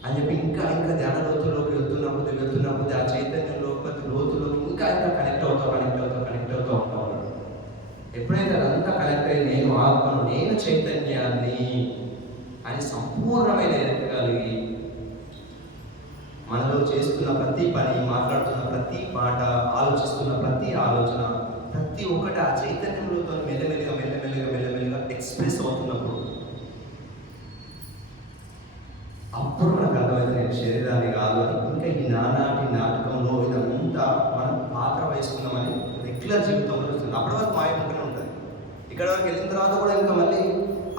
అని చెప్పి ఇంకా ధ్యాన లోతులోకి వెళ్తున్నప్పుడు ఆ చైతన్యం లోతులోకి ఇంకా కనెక్ట్ అవుతా ఉంటాం. ఎప్పుడైతే అదంతా కనెక్ట్ అయ్యి నేను ఆత్మను, నేను చైతన్యాన్ని అని సంపూర్ణమైన ఎరగగలిగి మనలో చేస్తున్న ప్రతి పని, మాట్లాడుతున్న ప్రతి మాట, ఆలోచిస్తున్న ప్రతి ఆలోచన, ప్రతి ఒక్కటి ఆ చైతన్యంలో మెల్లమెల్లిగా ఎక్స్ప్రెస్ అవుతున్నప్పుడు అప్పుడు మనకు అర్థమైంది నేను శరీరాన్ని కాదు అని. ఇంకా ఈ నాటకంలో ఇదంతా మనం పాత్ర వహిస్తున్నామని రెగ్యులర్ జీవితంలో వస్తుంది. అప్పటి వరకు మాయకుంటూనే ఉంటుంది. ఇక్కడ వరకు వెళ్ళిన తర్వాత కూడా ఇంకా మళ్ళీ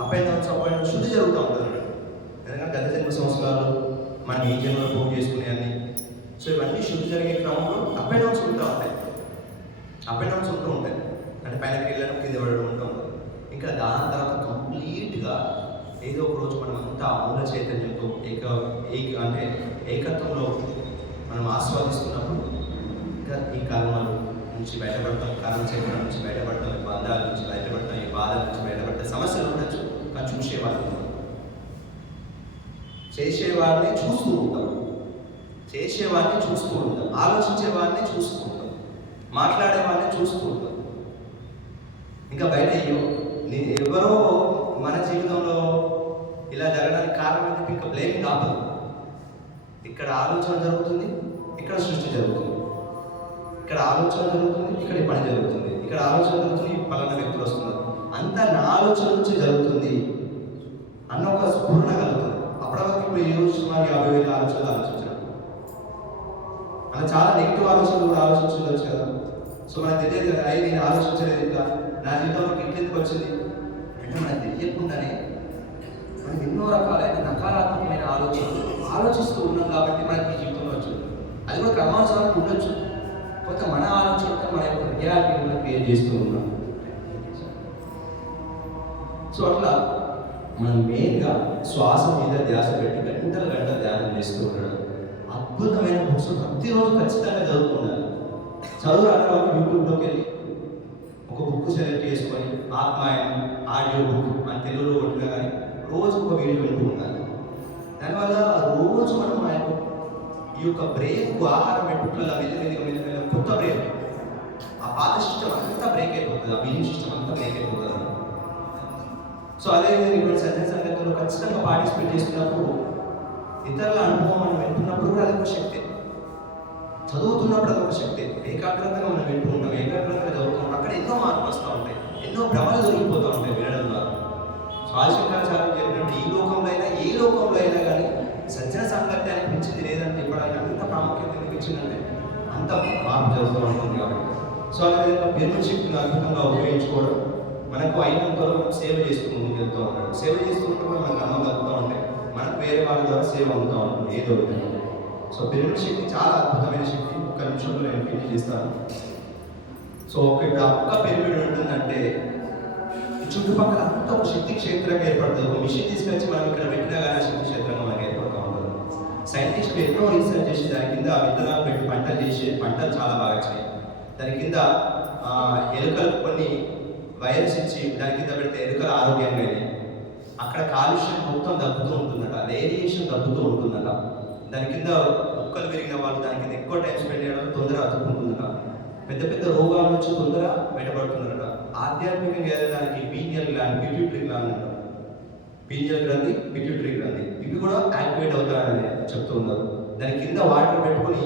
అప్ అండ్ డౌన్స్ శుద్ధి జరుగుతూ ఉంటుంది. ఎందుకంటే గత జన్మ సంవత్సరాలు మనం ఈ జన్మలో పూర్తి చేసుకునే అన్ని, సో ఇవన్నీ శుద్ధి జరిగే క్రమంలో అప్ అండ్ డౌన్స్ ఉంటూ ఉంటాయి. అంటే పైనకి వెళ్ళడం, కింద పడడం ఉంటూ ఉంటుంది. ఇంకా దాని తర్వాత కంప్లీట్గా ఏదో ఒక రోజు మనం అంతా మూల చైతన్యంతో అంటే ఏకత్వంలో మనం ఆస్వాదిస్తున్నప్పుడు ఇంకా ఈ కర్మలు నుంచి బయటపడతాం, కర్మ చక్రం నుంచి బయటపడతాం, ఈ బంధాల నుంచి బయటపడతాం, ఈ బాధల నుంచి బయటపడతాం. సమస్యలు ఉండొచ్చు, కానీ చూసేవాళ్ళు ఉంటాం, చేసేవాడిని చూస్తూ ఉంటాం, ఆలోచించేవాడిని చూస్తూ ఉంటాం, మాట్లాడేవాడిని చూస్తూ ఉంటాం. ఇంకా బయట ఎవరో మన జీవితంలో ఇలా జరగడానికి కారణం ఏంటంటే ఇంకా బ్లేమింగ్ ఆపదు. ఇక్కడ ఆలోచన జరుగుతుంది, ఇక్కడ సృష్టి జరుగుతుంది, ఇక్కడ ఆలోచన జరుగుతుంది, ఇక్కడ పని జరుగుతుంది, ఇక్కడ ఆలోచన జరుగుతుంది, పలానా వ్యక్తులు వస్తున్నారు, అంతా నా ఆలోచన నుంచి జరుగుతుంది అన్న ఒక స్ఫూర్ణ కలుగుతుంది. అప్పటి వరకు ఇప్పుడు ఈ రోజు సుమారు 50,000 ఆలోచనలు ఆలోచించారు. అలా చాలా నెగిటివ్ ఆలోచనలు కూడా ఆలోచించవచ్చు కదా. సో మనకు తెలియదు కదా, అయ్యి నేను ఆలోచించలేదు, ఇంకా నా జీవితంలోకి ఇంకెందుకు వచ్చింది అంటే మనకు తెలియకుండానే మనకి ఎన్నో రకాలైన నకారాత్మకమైన ఆలోచిస్తూ ఉన్నాం కాబట్టి మనకి ఈ జీవితంలో వచ్చింది. అది కూడా క్రమానుసారం ఉండొచ్చు, కొంత మన ఆలోచనతో మన యొక్క రియాలిటీ మనం క్రియేట్ చేస్తూ ఉన్నాం. సో అట్లా మనం మెయిన్గా శ్వాస మీద ధ్యాస పెట్టి గంటల ధ్యానం చేస్తూ ఉండడం. అద్భుతమైన బుక్స్ ప్రతిరోజు ఖచ్చితంగా చదువుకుండాలి. చదువు రాని వాళ్ళు యూట్యూబ్లోకి వెళ్ళి ఒక బుక్ సెలెక్ట్ చేసుకొని ఆత్మాయనం ఆడియో బుక్ మన తెలుగులో కొట్టినా కానీ రోజు ఒక వీడియో వింటూ ఉండాలి. దానివల్ల రోజు మనం ఈ యొక్క బ్రేక్ ఆహారం పెట్టుకున్న మెల్లమెల్లగా కొత్త బ్రేక్, ఆ పాత సిస్టమ్ అంతా బ్రేక్ అయిపోతుంది, ఆ బిలీఫ్ సిస్టమ్ అంతా బ్రేక్ అయిపోతుంది. సో అదేవిధంగా ఇప్పుడు సజ్జన సంగతిలో ఖచ్చితంగా పార్టిసిపేట్ చేస్తున్నప్పుడు ఇతరుల అనుభవం మనం వింటున్నప్పుడు కూడా అదొక శక్తి, చదువుతున్నప్పుడు అదొక శక్తి. ఏకాగ్రతగా మనం వింటూ ఉంటాం, ఏకాగ్రతగా చదువుతున్నాం, అక్కడ ఎన్నో మార్పులు వస్తూ ఉంటాయి, ఎన్నో భ్రమలు దొరికిపోతూ ఉంటాయి వినడం ద్వారా. ఆశంకరాచారం చెప్పినప్పుడు ఈ లోకంలో అయినా ఏ లోకంలో అయినా కానీ సజ్జన సాంగత్యానికి మించింది లేదని చెప్పడానికి అంత ప్రాముఖ్యత ఎందుకు ఇచ్చిందంటే అంత మార్పు జరుగుతూ ఉంటుంది కాబట్టి. సో అదేవిధంగా పిరమిడ్ శక్తిని అద్భుతంగా ఉపయోగించుకోవడం, మనకు అయినంత వరకు సేవ చేస్తూ ముందుకు వెళ్తూ ఉంటాడు. సేవ చేస్తున్నప్పుడు మనకు అన్నం కలుగుతూ ఉంటాయి, మనకు వేరే వాళ్ళ ద్వారా సేవ అందుతూ ఉంటుంది ఏదో విధంగా. సో పిరమిడ్ శక్తి చాలా అద్భుతమైన శక్తి. ఒక్క నిమిషంలో నేను ఫినిష్ చేస్తాను. సో ఇప్పుడు ఆ ఒక్క పిరమిడ్ ఉంటుందంటే చుట్టుపక్కల అంతా ఒక శక్తి క్షేత్రంగా ఏర్పడుతుంది. ఒక మిషన్ తీసుకొచ్చి మనం ఇక్కడ పెట్టినా కానీ శక్తి క్షేత్రంగా మనకి ఏర్పడుతూ ఉంటుంది. సైంటిస్టులు ఎన్నో రీసెర్చ్ చేసి దాని కింద ఆ విత్తనాలు పెట్టి పంటలు చేసి పంటలు చాలా బాగా వచ్చాయి. దాని కింద ఎలుకలకు కొన్ని వైరస్ ఇచ్చి దాని కింద పెడితే ఎలుకలు ఆరోగ్యంగా అయినాయి. అక్కడ కాలుష్యం మొత్తం తగ్గుతూ ఉంటుందట, రేడియేషన్ తగ్గుతూ ఉంటుందట. దాని కింద ముక్కలు పెరిగిన వాళ్ళు దాని కింద ఎక్కువ టైం స్పెండ్ చేయడం తొందర అతుక్కుంటుందట. పెద్ద పెద్ద రోగాల నుంచి తొందర బయటపడుతుందట. ఆధ్యాత్మికంగా ఎదగడానికి పీనియల్ గ్లాండ్, పిట్యూటరీ గ్లాండ్ అంటారు. పీనియల్ గ్రంథి, పిట్యూటరీ గ్రంథి ఇవి కూడా యాక్టివేట్ అవుతారని చెప్తూ ఉన్నారు. దాని కింద వాటర్ పెట్టుకొని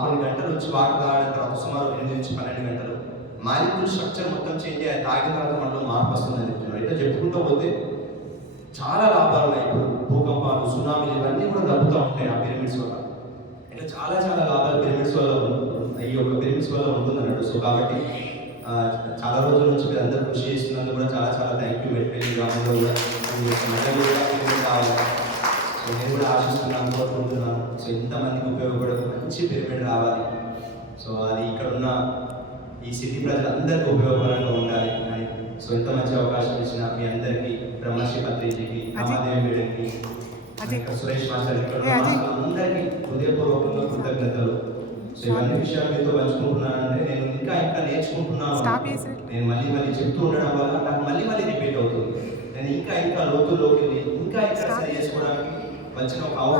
కొన్ని గంటలు వచ్చి వాటర్ తాగిన తర్వాత సుమారు 8 నుంచి 12 గంటలు మాలిక్యూల్ స్ట్రక్చర్ మొత్తం చేంజ్ అయ్యి తాగిన తర్వాత మనలో మార్పు వస్తుందని చెప్తున్నారు. ఇట్లా చెప్పుకుంటూ పోతే చాలా లాభాలు ఉన్నాయి. ఇప్పుడు భూకంపాలు, సునామీలు ఇవన్నీ కూడా తగ్గుతూ ఉంటాయి ఆ పిరమిడ్స్ వల్ల. ఇట్లా చాలా చాలా లాభాలు పిరమిడ్స్ వల్ల ఈ యొక్క పిరమిడ్స్ వల్ల ఉంటుందన్నట్టు. సో కాబట్టి చాలా రోజుల నుంచి మీరు అందరూ కృషి చేస్తున్నందుకు కూడా చాలా చాలా థ్యాంక్ యూ. మెట్పల్లి గ్రామంలో కూడా పిరమిడ్ కావాలి. సో నేను కూడా ఆశిస్తున్నాను, కోరుకుంటున్నాను. సో ఇంతమందికి ఉపయోగపడే మంచి పిరమిడ్ రావాలి. సో అది ఇక్కడ ఉన్న ఈ సిటీ ప్రజలందరికీ ఉపయోగకరంగా ఉండాలి అని. సో ఇంత మంచి అవకాశం ఇచ్చిన మీ అందరికీ, బ్రహ్మశ్రీ పత్రిజీకి, రామాదేవి మేడంకి, సురేష్ మాస్టర్ అందరికీ హృదయపూర్వకంగా కృతజ్ఞతలు. సో ఇవన్నీ విషయాలు మీతో పంచుకుంటున్నానంటే నేను ఇంకా నేర్చుకుంటున్నాను. నేను మళ్ళీ చెప్తూ ఉండడం వల్ల నాకు మళ్ళీ రిపీట్ అవుతుంది. నేను ఇంకా లోతుల్లోకి వెళ్ళి ఇంకా సరి చేసుకోవడానికి వచ్చిన ఒక అవకాశం.